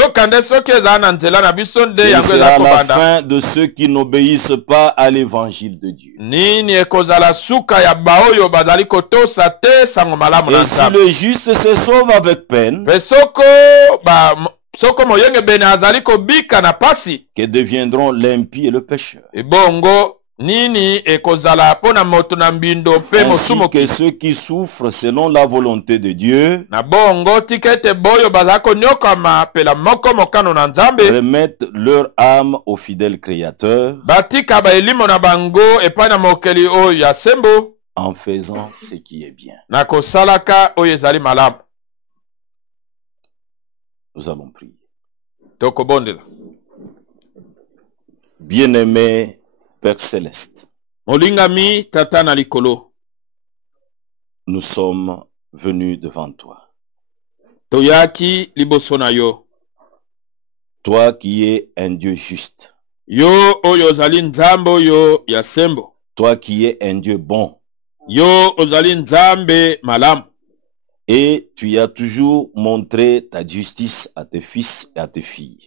c'est à la fin de ceux qui n'obéissent pas à l'évangile de Dieu. Et si le juste se sauve avec peine, que deviendront l'impie et le pécheur. Ainsi que ceux qui souffrent selon la volonté de Dieu remettent leur âme au fidèle Créateur en faisant ce qui est bien. Nous allons prier. Bien-aimé Père Céleste, nous sommes venus devant toi. Toi qui es un Dieu juste. Toi qui es un Dieu bon. Et tu as toujours montré ta justice à tes fils et à tes filles.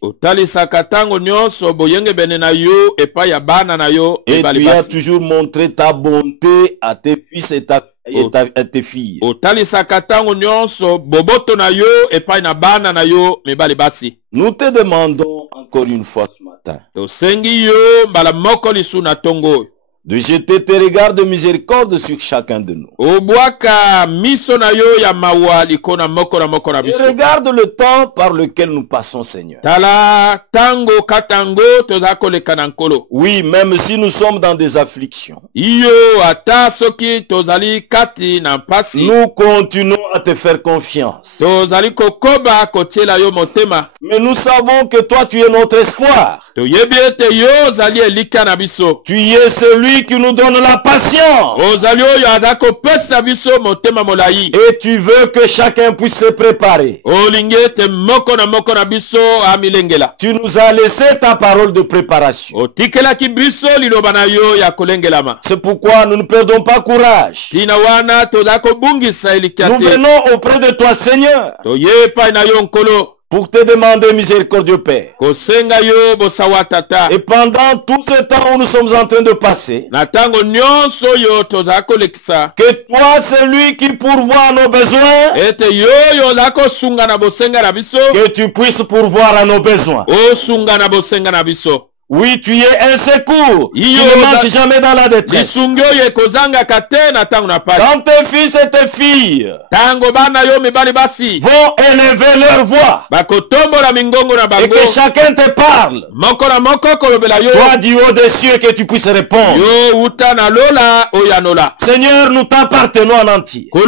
Et tu as toujours montré ta bonté à tes fils et à tes filles. Nous te demandons encore une fois ce matin de jeter tes regards de miséricorde sur chacun de nous. Et regarde le temps par lequel nous passons, Seigneur. Oui, même si nous sommes dans des afflictions, nous continuons à te faire confiance. Mais nous savons que toi, tu es notre espoir. Tu es celui qui nous donne la patience. Et tu veux que chacun puisse se préparer. Tu nous as laissé ta parole de préparation. C'est pourquoi nous ne perdons pas courage. Nous venons auprès de toi, Seigneur, pour te demander miséricordieux Père. Et pendant tout ce temps où nous sommes en train de passer, que toi, celui qui pourvoit nos besoins, que tu puisses pourvoir à nos besoins. Oui, tu es un secours. Tu ne manques jamais dans la détresse. Quand tes fils et tes filles vont élever leur voix et que chacun te parle, toi du haut des cieux, que tu puisses répondre. Seigneur, nous t'appartenons en entier. Et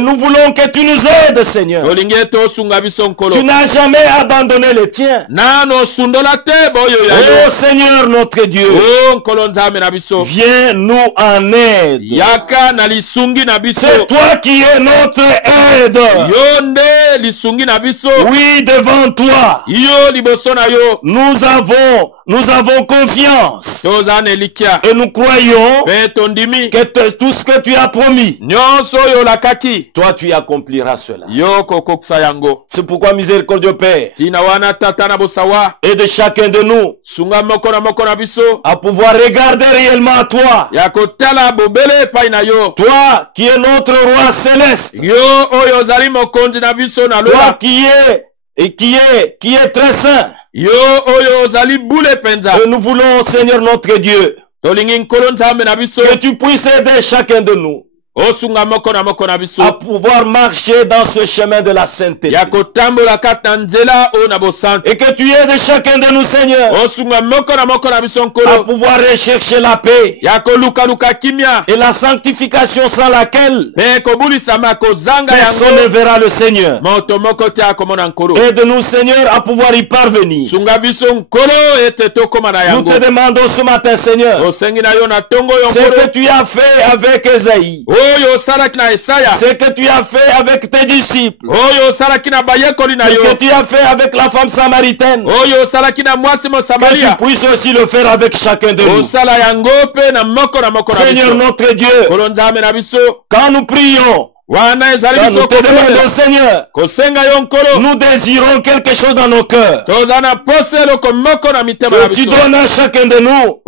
nous voulons que tu nous aides, Seigneur. Tu n'as jamais abandonné les tiens. Oh Seigneur notre Dieu, viens nous en aide. C'est toi qui es notre aide. Oui, devant toi, nous avons Nous avons confiance et nous croyons que tout ce que tu as promis, toi tu accompliras cela. C'est pourquoi, miséricordieux Père, et de chacun de nous, à pouvoir regarder réellement à toi, toi qui es notre roi céleste, toi qui est très saint. Et nous voulons, Seigneur notre Dieu, que tu puisses aider chacun de nous à pouvoir marcher dans ce chemin de la sainteté. Et que tu aides chacun de nous, Seigneur, à pouvoir rechercher la paix et la sanctification sans laquelle personne ne verra le Seigneur. Aide-nous, Seigneur, à pouvoir y parvenir. Nous te demandons ce matin, Seigneur, ce que tu as fait avec Esaïe, ce que tu as fait avec tes disciples, ce que tu as fait avec la femme samaritaine, que tu puisses aussi le faire avec chacun de nous. Seigneur notre Dieu, quand nous prions, quand nous te demandons, Seigneur, nous désirons quelque chose dans nos cœurs, que tu donnes à chacun de nous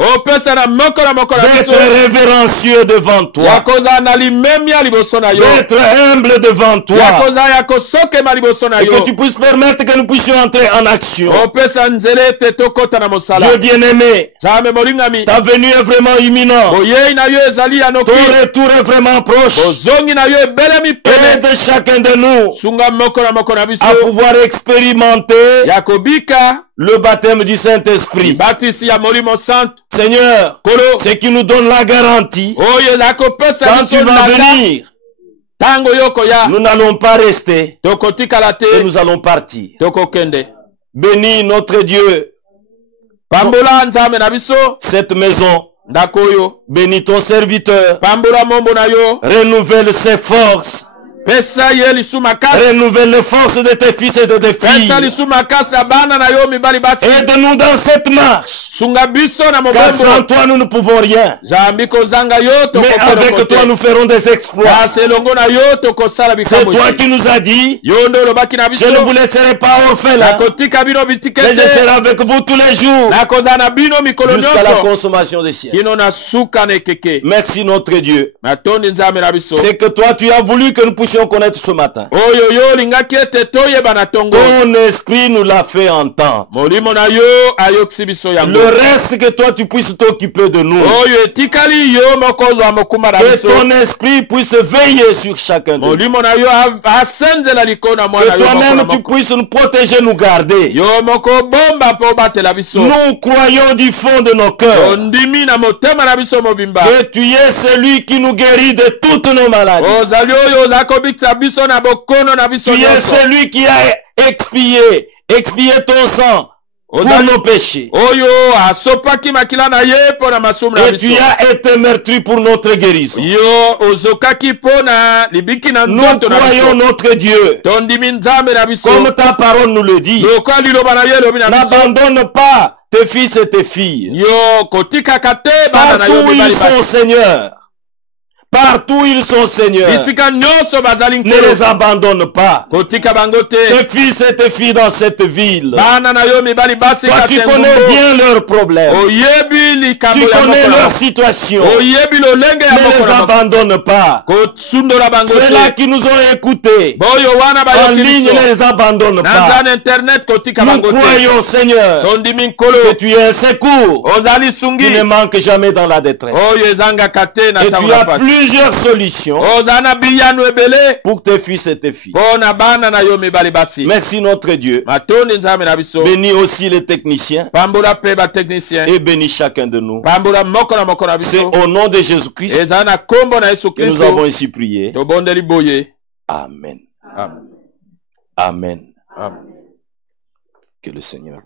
d'être révérencieux devant toi, d'être humble devant toi, et que tu puisses permettre que nous puissions entrer en action. Dieu bien-aimé, ta venue est vraiment imminente, ton retour est vraiment proche. Aide chacun de nous à pouvoir expérimenter le baptême du Saint-Esprit. Seigneur, ce qui nous donne la garantie, quand tu vas venir, nous n'allons pas rester et nous allons partir. Bénis notre Dieu cette maison. Bénis ton serviteur, renouvelle ses forces, renouvelle les forces de tes fils et de tes filles. Aide-nous dans cette marche, car sans toi nous ne pouvons rien, mais avec toi nous ferons des exploits. C'est toi qui nous as dit, je ne vous laisserai pas orphelins, mais je serai avec vous tous les jours jusqu'à la consommation des siècles. Merci notre Dieu. C'est que toi tu as voulu que nous puissions connaître ce matin. Ton esprit nous l'a fait entendre. Le reste, que toi tu puisses t'occuper de nous. Que ton esprit puisse veiller sur chacun de nous. Que toi-même tu puisses nous protéger, nous garder. Nous croyons du fond de nos cœurs que tu es celui qui nous guérit de toutes nos maladies. Tu es celui qui a expié ton sang pour nos péchés. Et tu as été meurtri pour notre guérison. Nous croyons notre Dieu. Comme ta parole nous le dit. N'abandonne pas tes fils et tes filles. Partout où ils sont, Seigneur. Partout ils sont, Seigneur, ne les abandonne pas. Tes fils et tes filles dans cette ville, toi tu connais bien leurs problèmes, tu connais leur situation, ne les abandonne pas. Ceux-là qui nous ont écoutés en ligne, ne les abandonne pas. Nous croyons, Seigneur, que tu es un secours qui ne manque jamais dans la détresse. Et tu as plusieurs solutions pour tes fils et tes filles. Merci notre Dieu. Bénis aussi les techniciens et bénis chacun de nous. C'est au nom de Jésus-Christ que nous avons ici prié. Amen. Amen. Amen. Que le Seigneur